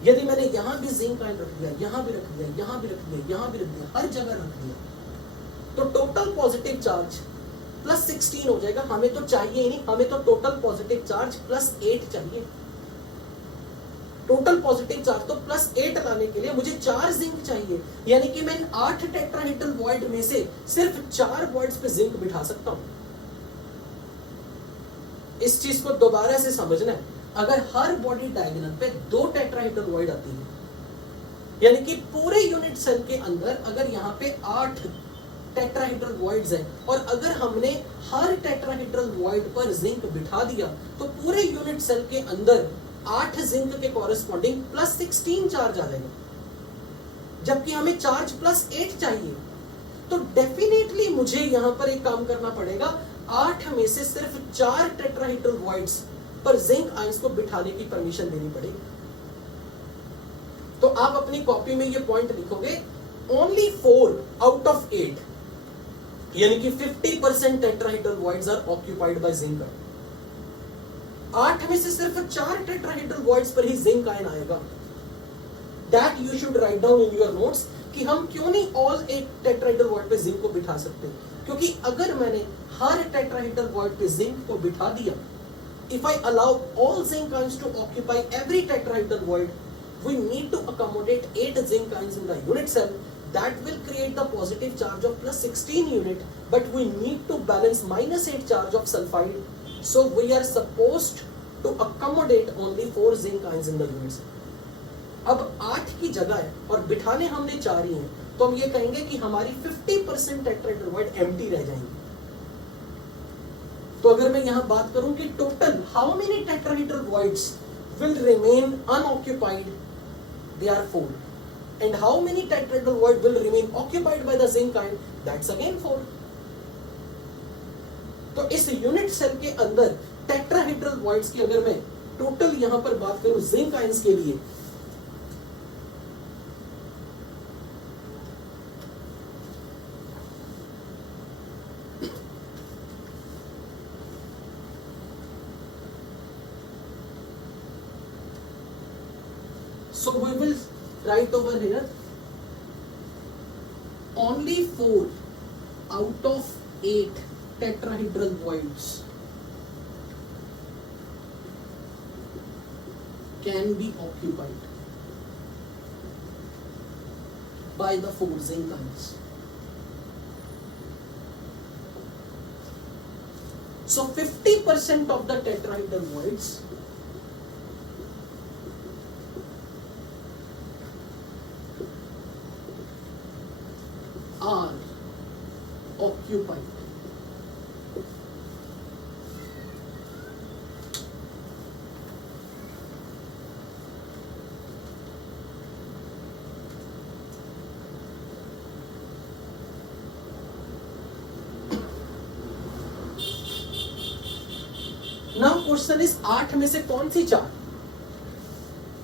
यदि मैंने यहां भी जिंक आयन रख दिया, यहां भी रख दिया, यहां भी रख दिया, यहां भी रख दिया, हर जगह रख दिया, तो टोटल पॉजिटिव चार्ज +16 हो जाएगा। हमें तो चाहिए ही नहीं, हमें तो टोटल पॉजिटिव चार्ज +8 चाहिए। टोटल पॉजिटिव चार्ज तो +8 लाने के लिए मुझे 4 जिंक चाहिए, यानी कि मैं 8 टेट्राहेड्रल बॉन्ड में से सिर्फ 4 बॉन्ड्स पे जिंक बिठा सकता हूं। इस चीज को दोबारा से समझना है, अगर हर बॉडी डायगोनल पे 2 टेट्राहेड्रल बॉन्ड आती है, यानी कि पूरे यूनिट सेल के अंदर अगर यहाँ पे 8 टेट्राहेड्रल बॉन्ड्स हैं और अगर हमने हर टेट्राहेड्रल बॉन्ड पर जिंक बिठा दिया, तो पूरे यूनिट सेल के अंदर 8 जिंक के कॉरेस्पॉन्डिंग +16 चार्ज आ जाएगा, जबकि हमें चार्ज +8 चाहिए। तो डेफिनेटली मुझे यहां पर एक काम करना पड़ेगा, 8 में से सिर्फ 4 टेट्राहेड्रल बॉन्ड्स पर जिंक आयंस को बिठाने की परमिशन देनी पड़ेगी। तो आप अपनी कॉपी में ये पॉइंट लिखोगे, ओनली 4 आउट ऑफ 8, यानी कि 50% tetrahedral bonds are occupied by zinc. 8 में से सिर्फ 4 टेट्राहेड्रल बॉन्ड्स पर ही जिंक आयन आएगा। That you should write down in your notes कि हम क्यों नहीं ऑल 8 टेट्राहेड्रल वॉइड पे जिंक को बिठा सकते, क्योंकि अगर मैंने हर टेट्राहेड्रल वॉइड पे जिंक को बिठा दिया, if I allow all zinc ions to occupy every tetrahedral void, we need to accommodate 8 zinc ions in the unit cell. That will create the positive charge of plus 16 unit, but we need to balance minus 8 charge of sulfide. So we are supposed to accommodate only 4 zinc ions in the unit cell. अब 8 की जगह है और बिठाने हमने 4 ही हैं, तो हम ये कहेंगे कि हमारी 50% टेट्राहेड्रल वॉइड एम्प्टी रह जाएंगी। तो अगर मैं यहां बात करूं कि total how many tetrahedral voids will remain unoccupied, they are 4, and how many tetrahedral void will remain occupied by the zinc ion, that's again 4। तो इस यूनिट सेल के अंदर टेट्राहेड्रल वॉइड्स की अगर मैं टोटल यहां पर बात करूं जिंक आयंस के लिए, so we will write over here only 4 out of 8 tetrahedral voids can be occupied by the 4 zinc ions. So 50% of the tetrahedral voids are occupied now question is 8 में से कौन सी 4,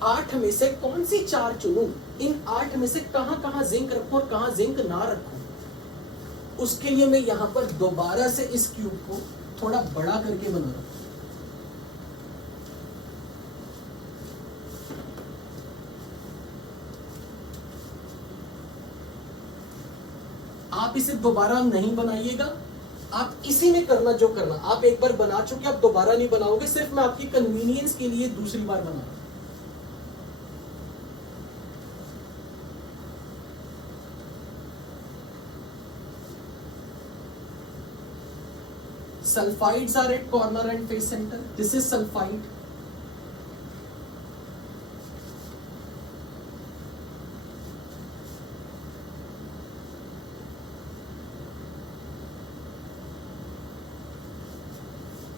8 में से कौन सी 4 चुनूं, इन 8 में से कहां कहां जिंक रखूं और कहां जिंक ना रखूं। उसके लिए मैं यहां पर दोबारा से इस क्यूब को थोड़ा बड़ा करके बना रहा हूं। आप इसे दोबारा नहीं बनाइएगा, आप इसी में करना जो करना, आप एक बार बना चुके, आप दोबारा नहीं बनाओगे, सिर्फ मैं आपकी कन्वीनियंस के लिए दूसरी बार बना रहा हूं। Sulfides are at corner and face center. This is sulfide.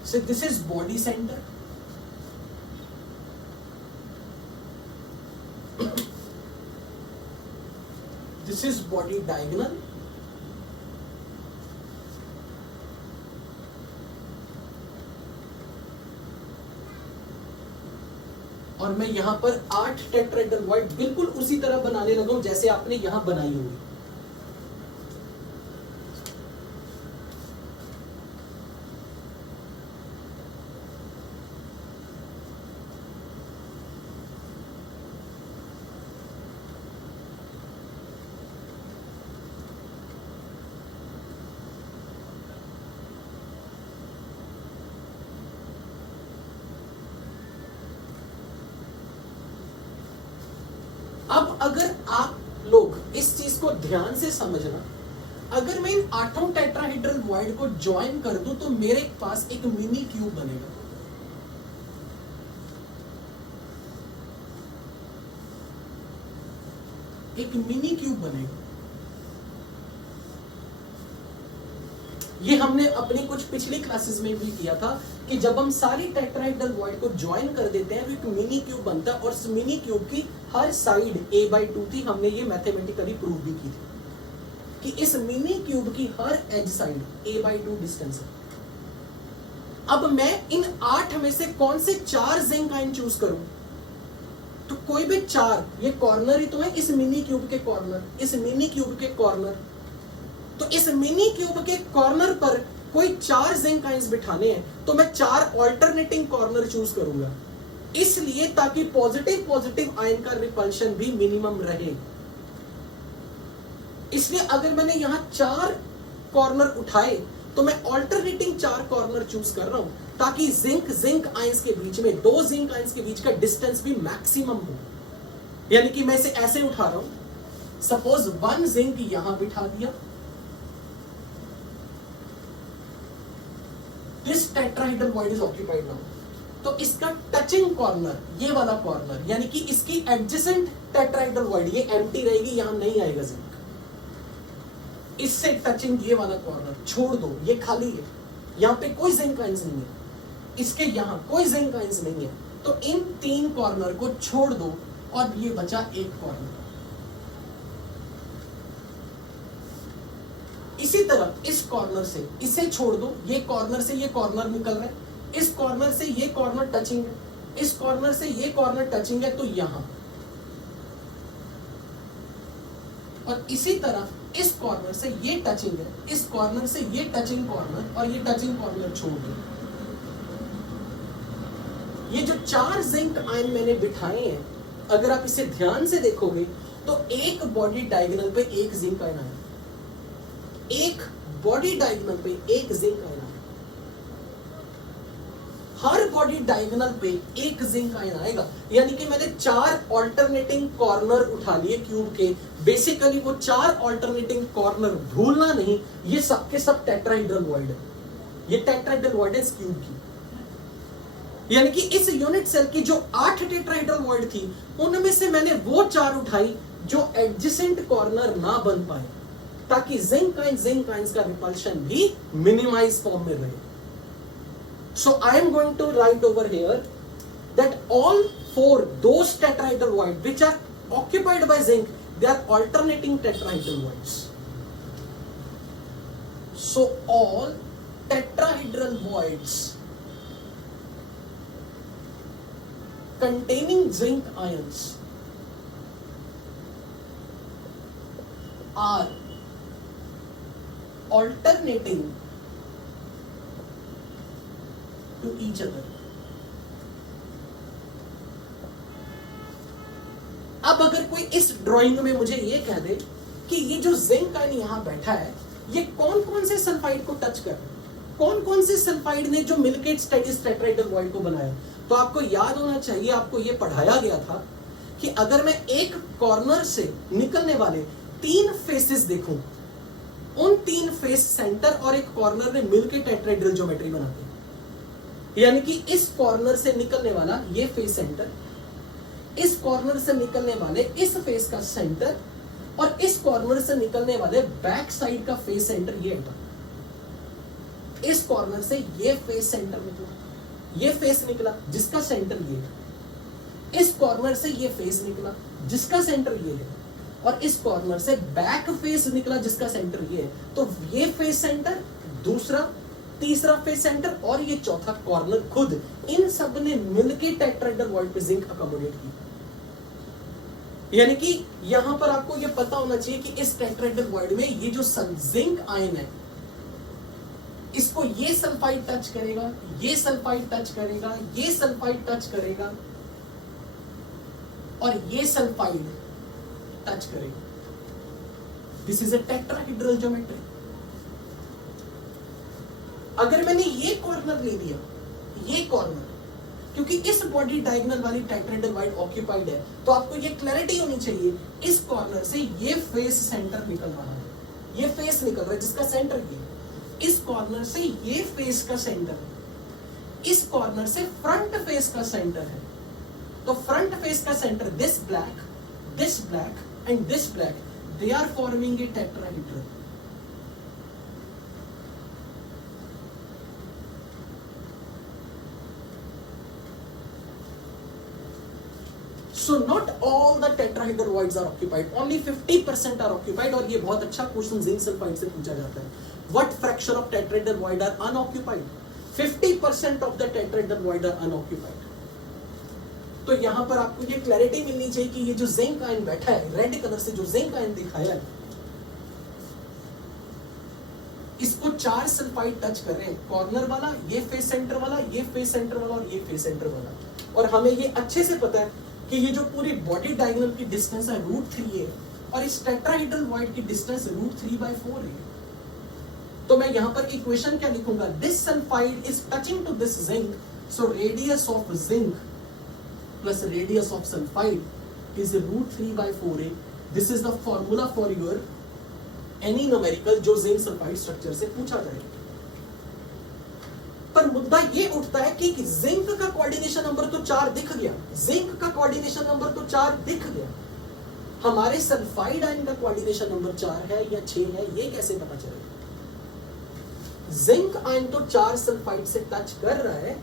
So this is body center. This is body diagonal. और मैं यहां पर 8 टेट्राहेड्रल वॉइड बिल्कुल उसी तरह बनाने लगा हूं जैसे आपने यहां बनाई होगी। अब अगर आप लोग इस चीज को ध्यान से समझना, अगर मैं इन 8 टेट्राहेड्रल वॉइड को ज्वाइन कर दूं तो मेरे पास एक मिनी क्यूब बनेगा। एक मिनी क्यूब बनेगा। ये हमने अपनी कुछ पिछली क्लासेस में भी किया था कि जब हम सारी टेट्राहेड्रल वॉइड को ज्वाइन कर देते हैं तो एक मिनी क्यूब बनता है, और इस मिनी क्यूब की हर साइड a/2 थी। हमने ये मैथमेटिकली प्रूव भी की थी कि इस मिनी क्यूब की हर एज साइड a/2 डिस्टेंस है। अब मैं इन 8 में से कौन से 4 जिंक आयन चूज करूं, तो कोई भी 4, ये कॉर्नर ही तो है, इस मिनी क्यूब के कॉर्नर, इस मिनी क्यूब के कॉर्नर, तो इस मिनी क्यूब के कॉर्नर पर कोई 4 जिंक आयंस बिठाने हैं, तो मैं 4 ऑल्टरनेटिंग कॉर्नर चूज करूंगा, इसलिए ताकि पॉजिटिव पॉजिटिव आयन का रिपल्शन भी मिनिमम रहे। इसलिए अगर मैंने यहां 4 कॉर्नर उठाए तो मैं ऑल्टरनेटिंग 4 कॉर्नर चूज कर रहा हूं ताकि जिंक जिंक आयंस के बीच में, 2 जिंक आयंस के बीच का डिस्टेंस भी मैक्सिमम हो। यानी कि मैं इसे ऐसे उठा रहा हूं, सपोज 1 जिंक यहां बिठा दिया, this tetrahedral void is occupied now, तो इसका टचिंग कॉर्नर, ये वाला कॉर्नर, यानी कि इसकी एडजेसेंट टेट्राहेड्रल वॉइड ये एम्प्टी रहेगी, यहां नहीं आएगा जिंक। इससे टचिंग ये वाला कॉर्नर छोड़ दो, ये खाली है, यहां पे कोई जिंक आयंस नहीं है, इसके यहां कोई जिंक आयंस नहीं है, तो इन 3 कॉर्नर को छोड़ दो और ये बचा एक कॉर्नर। इसी तरह इस कॉर्नर से इसे छोड़ दो, ये कॉर्नर से ये कॉर्नर निकल रहा है, इस कॉर्नर से ये कॉर्नर टचिंग है, इस कॉर्नर से ये कॉर्नर टचिंग है, तो यहां, और इसी तरह इस कॉर्नर से ये टचिंग है, इस कॉर्नर से ये टचिंग कॉर्नर, और ये टचिंग कॉर्नर छोड़ दो। ये जो 4 जिंक आयन मैंने बिठाए हैं, अगर आप इसे ध्यान से देखोगे तो एक बॉडी डायगोनल पे एक जिंक आयन आया, एक बॉडी डायगोनल पे एक जिंक आयन आया, हर बॉडी डायगोनल पे एक जिंक आयन आएगा। यानी कि मैंने 4 ऑल्टरनेटिंग कॉर्नर उठा लिए क्यूब के, बेसिकली वो 4 ऑल्टरनेटिंग कॉर्नर, भूलना नहीं, ये सबके सब टेट्राहेड्रल वॉइड है, ये टेट्राहेड्रल वॉइड है इस क्यूब की। यानी कि इस यूनिट सेल की जो 8 टेट्राहेड्रल वॉइड थी, उनमें से मैंने वो 4 उठाई जो एडजेसेंट कॉर्नर ना बन पाए, ताकि जिंक आयंस का रिपल्शन भी मिनिमाइज फॉर्म में रहे। So I am going to write over here that all 4 those tetrahedral voids which are occupied by zinc, they are alternating tetrahedral voids. So all tetrahedral voids containing zinc ions are alternating to each other. अब अगर कोई इस drawing में मुझे ये कह दे कि ये जो जिंक आयन यहां बैठा है, ये कौन कौन से सल्फाइड को टच कर, कौन कौन से सल्फाइड ने जो मिलके इस टेट्राहेड्रल वॉइड को बनाया, तो आपको याद होना चाहिए, आपको ये पढ़ाया गया था कि अगर मैं एक कॉर्नर से निकलने वाले 3 फेसेस देखूं, उन 3 फेस सेंटर और एक कॉर्नर ने मिलकर टेट्राहेड्रल ज्योमेट्री बनाते हैं। यानी कि इस कॉर्नर से निकलने वाला ये फेस सेंटर, इस कॉर्नर से निकलने वाले इस फेस का सेंटर, और इस कॉर्नर से निकलने वाले बैक साइड का फेस सेंटर, ये इस कॉर्नर से ये फेस सेंटर निकला, ये फेस निकला जिसका सेंटर ये है, इस कॉर्नर से ये फेस निकला जिसका सेंटर ये है, और इस कॉर्नर से बैक फेस निकला जिसका सेंटर ये है। तो ये फेस सेंटर, दूसरा, तीसरा फेस सेंटर और ये चौथा कॉर्नर खुद, इन सब ने मिलकर टेट्राहेड्रल वॉइड पे जिंक अकोमोडेट की। यानी कि यहां पर आपको ये पता होना चाहिए कि इस टेट्राहेड्रल वॉइड में ये जो जिंक आयन है, इसको ये सल्फाइड टच करेगा, ये सल्फाइड टच करेगा, ये सल्फाइड टच करेगा, और ये सल्फाइड टच करेगा। This is a tetrahedral geometry. अगर मैंने ये कॉर्नर ले लिया, ये कॉर्नर, क्योंकि इस बॉडी डायगोनल वाली टेट्राहेड्रल वॉइड ऑक्यूपाइड है, तो आपको ये क्लैरिटी होनी चाहिए, इस कॉर्नर से ये फेस सेंटर निकल रहा है, ये फेस निकल रहा है जिसका सेंटर ये, इस कॉर्नर से ये फेस का सेंटर है, इस कॉर्नर से फ्रंट फेस का सेंटर है, तो फ्रंट फेस का centre this black and this black, they are forming a tetrahedral. So not all the tetrahedral voids are occupied, only 50% are occupied, और ये बहुत अच्छा क्वेश्चन जिंक सल्फाइड से पूछा जाता है। What fraction of tetrahedral void are unoccupied? 50% of the tetrahedral void are unoccupied. तो यहाँ पर आपको ये क्लैरिटी मिलनी चाहिए कि ये जो जिंक आयन बैठा है, रेड कलर से जो जिंक आयन दिखाया है, इसको 4 सल्फाइड टच कर रहे हैं, कॉर्नर वाला, ये फेस सेंटर वाला, ये फेस सेंटर वाला, और ये फेस सेंटर वाला। और हमें ये अच्छे से पता है कि ये जो पूरी बॉडी डायगोनल की डिस्टेंस है √3 है, और इस टेट्राहेड्रल वॉइड की डिस्टेंस √3/4 है। तो मैं यहां पर इक्वेशन क्या लिखूंगा, this sulphide is touching to this zinc, so radius of zinc plus radius of sulphide is √3/4a। This is the formula for your any numerical जो जिंक सल्फाइड स्ट्रक्चर से पूछा जाएगा। पर मुद्दा ये उठता है कि जिंक का कोऑर्डिनेशन नंबर तो 4 दिख गया, जिंक का कोऑर्डिनेशन नंबर तो 4 दिख गया, हमारे सल्फाइड आयन का कोऑर्डिनेशन नंबर 4 है या 6 है, ये कैसे पता चलेगा? जिंक आयन तो 4 सल्फाइड से टच कर रहा है,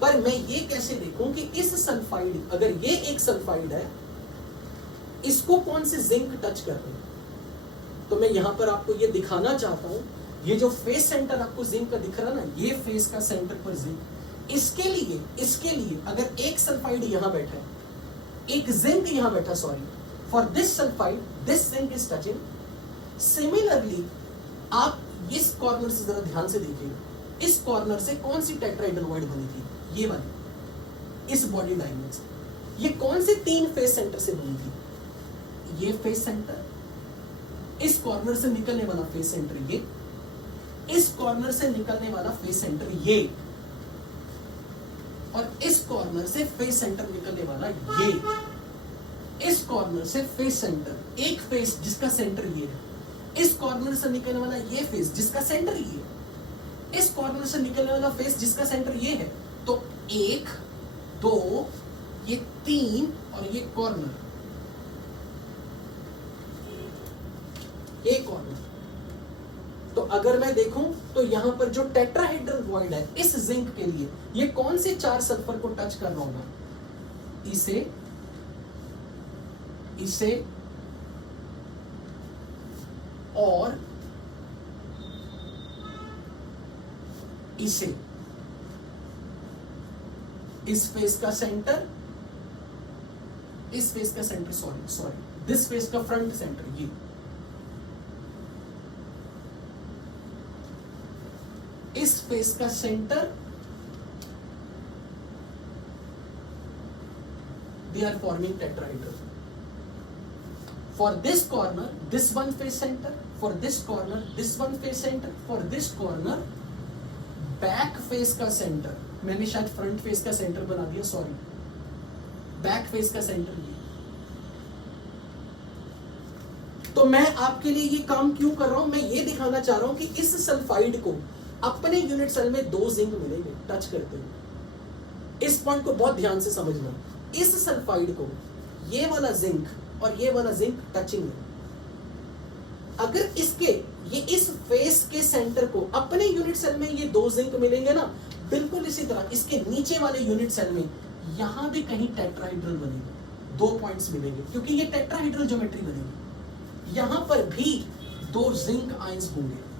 पर मैं ये कैसे देखूं कि इस सल्फाइड, अगर ये एक सल्फाइड है, इसको कौन से जिंक टच कर रहे हैं? तो मैं यहां पर आपको ये दिखाना चाहता हूं, ये जो फेस सेंटर आपको जिंक का दिख रहा है ना, ये फेस का सेंटर पर जिंक, इसके लिए अगर एक सल्फाइड यहां बैठा है, एक जिंक यहां बैठा, sorry, for this sulphide this zinc is touching. Similarly आप इस कॉर्नर से जरा ध्यान से देखिएगा, इस कॉर्नर से कौन सी टेट्राहेड्रल वॉइड बनी थी? ये वाली, इस बॉडी डायग्राम से। ये कौन से 3 फेस सेंटर से बनी थी? ये फेस सेंटर, इस कॉर्नर से निकलने वाला फेस सेंटर ये, इस कॉर्नर से निकलने वाला फेस सेंटर ये, और इस कॉर्नर से फेस सेंटर निकलने वाला ये। इस कॉर्नर से फेस सेंटर, एक फेस जिसका सेंटर ये है, इस कॉर्नर से निकलने वाला ये फेस जिसका सेंटर ये है, इस कॉर्नर से निकलने वाला फेस जिसका सेंटर ये है। तो 1 2 ये 3 और ये कॉर्नर, ये कॉर्नर। तो अगर मैं देखूं तो यहां पर जो टेट्राहेड्रल वॉइड है इस जिंक के लिए, ये कौन से 4 सल्फर को टच कर रहा होगा? इसे, इसे और इसे। इस फेस का सेंटर, इस फेस का सेंटर, सॉरी दिस फेस का फ्रंट सेंटर ये, इस फेस का centre, they are forming tetrahedral. For this corner, this one face center. For this corner, this one face center. For this corner, back face का centre, मैंने शायद front face का centre बना दिया, sorry, back face का centre ये। तो मैं आपके लिए ये काम क्यों कर रहा हूं? मैं ये दिखाना चाह रहा हूं कि इस सल्फाइड को अपने यूनिट सेल में 2 जिंक मिलेंगे टच करते हुए। इस पॉइंट को बहुत ध्यान से समझना। इस सल्फाइड को ये वाला जिंक और ये वाला जिंक टचिंग है। अगर इसके, ये इस फेस के सेंटर को अपने यूनिट सेल में ये 2 जिंक मिलेंगे ना, बिल्कुल इसी तरह इसके नीचे वाले यूनिट सेल में यहां भी कहीं टेट्राहेड्रल बनेगा, 2 पॉइंट्स मिलेंगे, क्योंकि ये टेट्राहेड्रल ज्योमेट्री बनेगी। यहां पर भी 2 जिंक आयंस होंगे।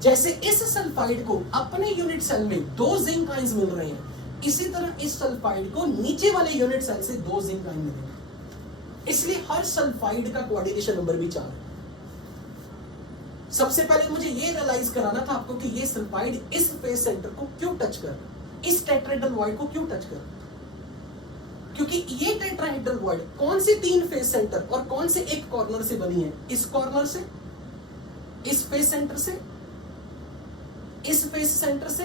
जैसे इस सल्फाइड को अपने यूनिट सेल में 2 जिंक आयंस मिल रहे हैं, इसी तरह इस सल्फाइड को नीचे वाले यूनिट सेल से 2 जिंक आयन मिलेंगे। इसलिए हर सल्फाइड का कोऑर्डिनेशन नंबर भी 4 है। सबसे पहले मुझे ये रियलाइज कराना था आपको कि ये सल्फाइड इस फेस सेंटर को क्यों टच कर रहा है, इस टेट्राहेड्रल वॉइड को क्यों टच कर रहा है। क्योंकि ये टेट्राहेड्रल वॉइड कौन से 3 फेस सेंटर और कौन से एक कॉर्नर से बनी है? इस कॉर्नर से, इस फेस सेंटर से, इस फेस सेंटर से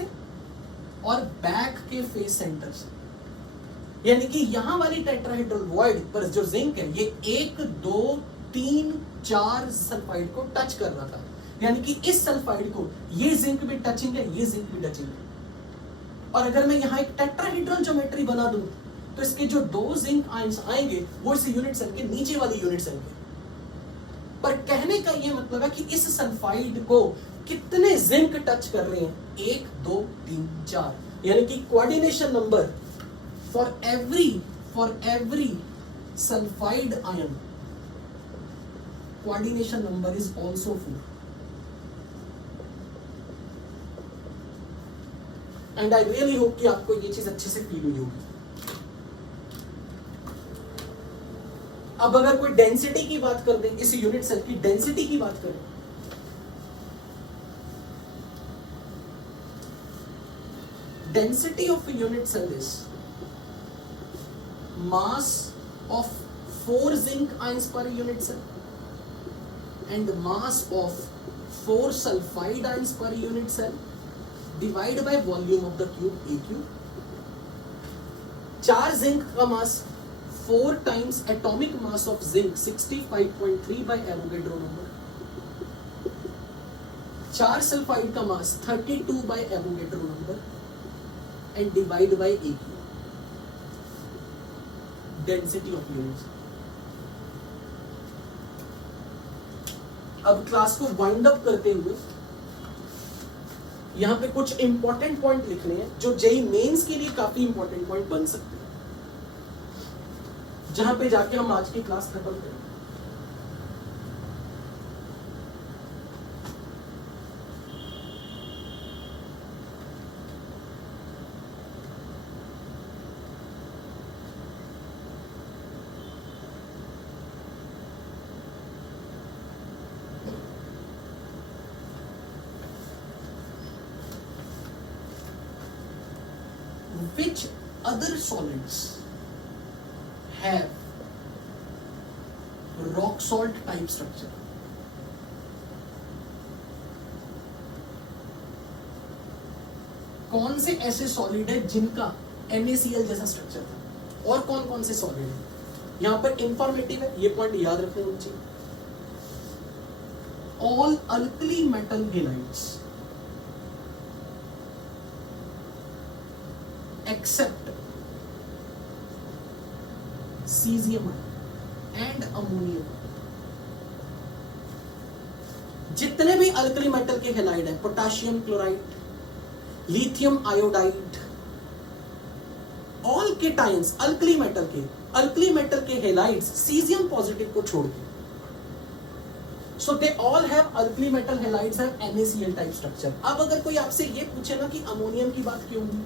और बैक के फेस सेंटर से। यानी कि यहां वाली टेट्राहेड्रल वॉइड पर जो जिंक है ये 1 2 3 4 सल्फाइड को टच कर रहा था। यानी कि इस सल्फाइड को ये जिंक भी टचिंग है, ये जिंक भी टचिंग है। और अगर मैं यहां एक टेट्राहेड्रल ज्योमेट्री बना दूं तो इसके जो 2 जिंक आयंस आएंगे वो इस यूनिट सेल के नीचे वाली यूनिट सेल के। पर कहने का ये मतलब है कि इस सल्फाइड को कितने जिंक टच कर रहे हैं? 1 2 3 4। यानी कि coordination number for every sulphide ion, coordination number is also 4। And I really hope कि आपको ये चीज अच्छे से फील हुई होगी। अब अगर कोई डेंसिटी की बात कर दे, इस यूनिट सेल की डेंसिटी की बात करें, density of a unit cell is mass of 4 zinc ions per unit cell and mass of 4 sulfide ions per unit cell divide by volume of the cube A cube. 4 zinc का मास 4 times atomic mass of zinc 65.3 bye Avogadro number. 4 sulphide का मास 32 bye Avogadro number and divide by A cube. Density of units. अब class को wind up करते हुए यहां पे कुछ important point लिखने हैं जो जेई मेंस के लिए काफी इंपॉर्टेंट पॉइंट बन सकते हैं, जहां पे जाके हम आज की क्लास खत्म करें. Which other solids have rock salt type structure? कौन से ऐसे सॉलिड है जिनका NaCl जैसा स्ट्रक्चर था, और कौन कौन से सॉलिड है? यहां पर इंफॉर्मेटिव है, ये पॉइंट याद रखने चाहिए. All alkali metal halides except cesium and ammonium. जितने भी अल्कली मेटल के हेलाइड हैं, potassium chloride, lithium iodide, all cations alkali metal के हेलाइड्स सीजियम पॉजिटिव को छोड़ के, so they all have alkali metal halides have NaCl type structure. अब अगर कोई आपसे ये पूछे ना कि अमोनियम की बात क्यों हुई,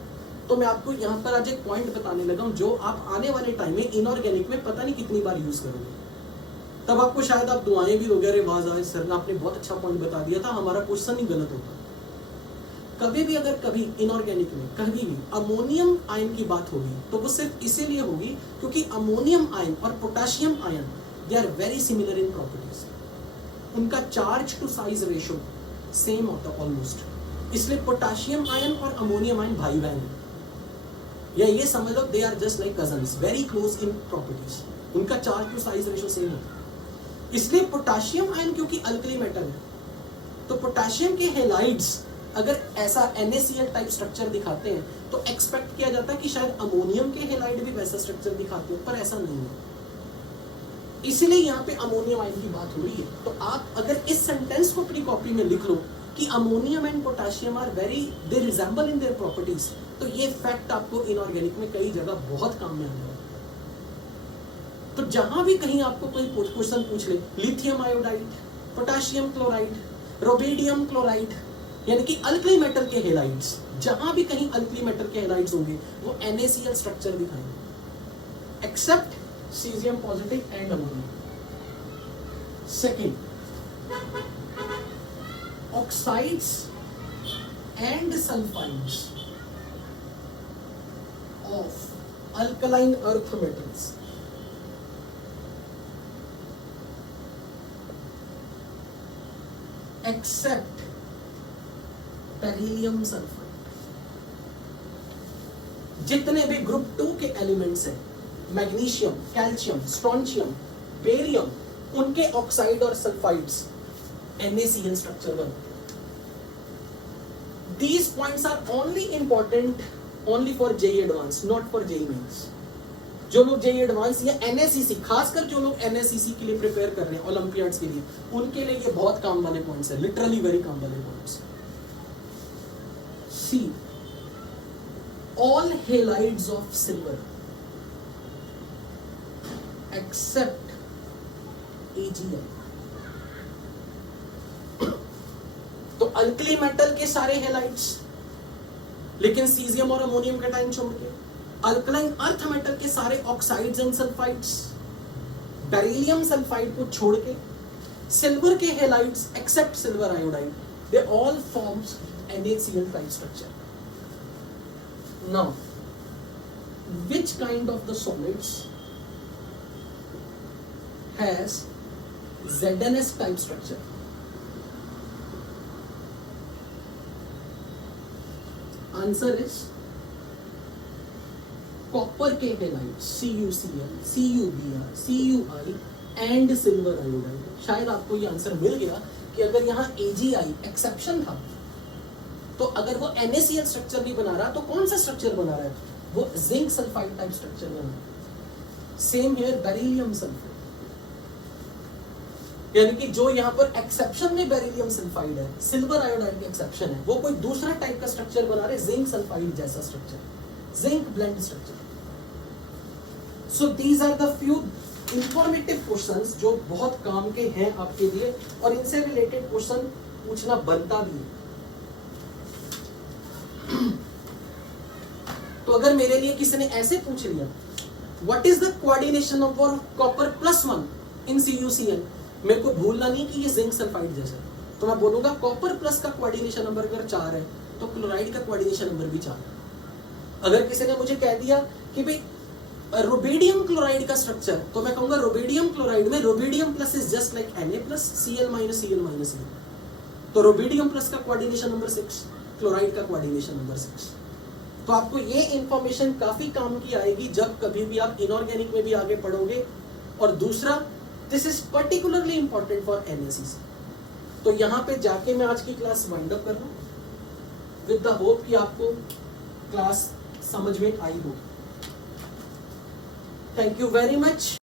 तो मैं आपको यहाँ पर आज एक पॉइंट बताने लगा हूँ जो आप आने वाले टाइम में इनऑर्गेनिक में पता नहीं कितनी बार यूज करोगे. तब आपको शायद आप दुआएं भी दोगे, अरे वाह सर ने आपने बहुत अच्छा पॉइंट बता दिया था, हमारा क्वेश्चन ही गलत होता. कभी भी अगर कभी इनऑर्गेनिक में कभी भी अमोनियम आयन की बात होगी तो वो सिर्फ इसीलिए होगी क्योंकि अमोनियम आयन और potassium ion they are very similar in properties. उनका charge to size ratio same होता ऑलमोस्ट, इसलिए पोटेशियम आयन और अमोनियम आयन भाई बहन है, या ये समझ लो they are just like cousins, very close in properties. उनका charge to size ratio same है. इसलिए पोटेशियम आयन क्योंकि अल्कली मेटल है, तो पोटेशियम के हेलाइड्स अगर ऐसा NaCl टाइप स्ट्रक्चर दिखाते हैं तो एक्सपेक्ट किया जाता है कि शायद अमोनियम के हेलाइड भी वैसा स्ट्रक्चर दिखाते हैं, पर ऐसा नहीं है. इसलिए यहाँ पे अमोनियम आयन की बात हो रही है. तो आप अगर इस सेंटेंस को अपनी कॉपी में लिख लो कि ammonium and potassium are very they resemble in their properties, तो ये फैक्ट आपको इनऑर्गेनिक में कई जगह बहुत काम में आने वाला है. तो जहां भी कहीं आपको कोई क्वेश्चन पूछ ले, lithium iodide, potassium chloride, rubidium chloride, यानी कि अल्कली मेटल के हेलाइड्स, जहां भी कहीं अल्कली मेटल के हेलाइड्स होंगे वो NaCl स्ट्रक्चर दिखाएंगे except caesium positive and ammonium. Second, oxides and sulfides of alkaline earth metals except beryllium sulfide. जितने भी ग्रुप 2 के एलिमेंट्स हैं, मैग्नीशियम, कैल्शियम, स्ट्रोंशियम, बेरियम, उनके ऑक्साइड और सल्फाइड्स NaCl structure बनते हैं. These points are only important only for JEE Advanced, not for JEE Mains. जो लोग JEE Advanced या NSCC, खासकर जो लोग NSCC के लिए प्रिपेयर कर रहे हैं ओलंपियाड्स के लिए, उनके लिए ये बहुत काम वाले पॉइंट्स हैं, लिटरली वेरी काम वाले points. C, all halides of silver except AgI. तो अल्कली मेटल के सारे हेलाइड्स, लेकिन सीजियम और अमोनियम का टाइम छोड़ के, अल्कलाइन अर्थ मेटल के सारे oxides and sulphides, beryllium sulphide को छोड़ के, सिल्वर के halides except silver iodide, they all forms NaCl type structure. Now which kind of the solids has ZnS type structure? Answer is copper K halide, CuCl, CuBr, CuI and silver iodide. शायद आपको ये answer मिल गया कि अगर यहाँ AgI exception था तो अगर वो NaCl स्ट्रक्चर नहीं बना रहा तो कौन सा स्ट्रक्चर बना रहा है? वो जिंक सल्फाइड टाइप स्ट्रक्चर बना रहा है. सेम हियर बेरिलियम सल्फाइड, यानी कि जो यहाँ पर एक्सेप्शन में बेरिलियम सल्फाइड है, सिल्वर आयोडाइड का एक्सेप्शन है, वो कोई दूसरा टाइप का स्ट्रक्चर बना रहे, जिंक सल्फाइड जैसा structure, zinc blende structure. So these are the few informative questions जो बहुत काम के हैं आपके लिए और इनसे रिलेटेड क्वेश्चन पूछना बनता भी है. तो अगर मेरे लिए किसी ने ऐसे पूछ लिया what is the coordination number of copper +1 in CuCl, मेरे को भूलना नहीं कि ये जिंक सल्फाइड जैसा है, तो मैं बोलूंगा कॉपर प्लस का कोऑर्डिनेशन नंबर अगर 4 है तो क्लोराइड का कोऑर्डिनेशन नंबर भी 4 है. अगर किसी ने मुझे कह दिया कि भाई रुबिडियम क्लोराइड का स्ट्रक्चर, तो मैं कहूंगा रुबिडियम क्लोराइड में rubidium plus is just like Na+, Cl-Cl-, तो रुबिडियम प्लस का कोऑर्डिनेशन नंबर 6, क्लोराइड का कोऑर्डिनेशन नंबर 6. तो आपको ये इंफॉर्मेशन काफी काम की आएगी जब कभी भी आप इनऑर्गेनिक में भी आगे पढ़ोगे. और दूसरा, this is particularly important for NaCl. तो यहाँ पे जाके मैं आज की क्लास वाइंड अप कर रहा हूँ विद द होप कि आपको क्लास समझ में आई हो. Thank you very much.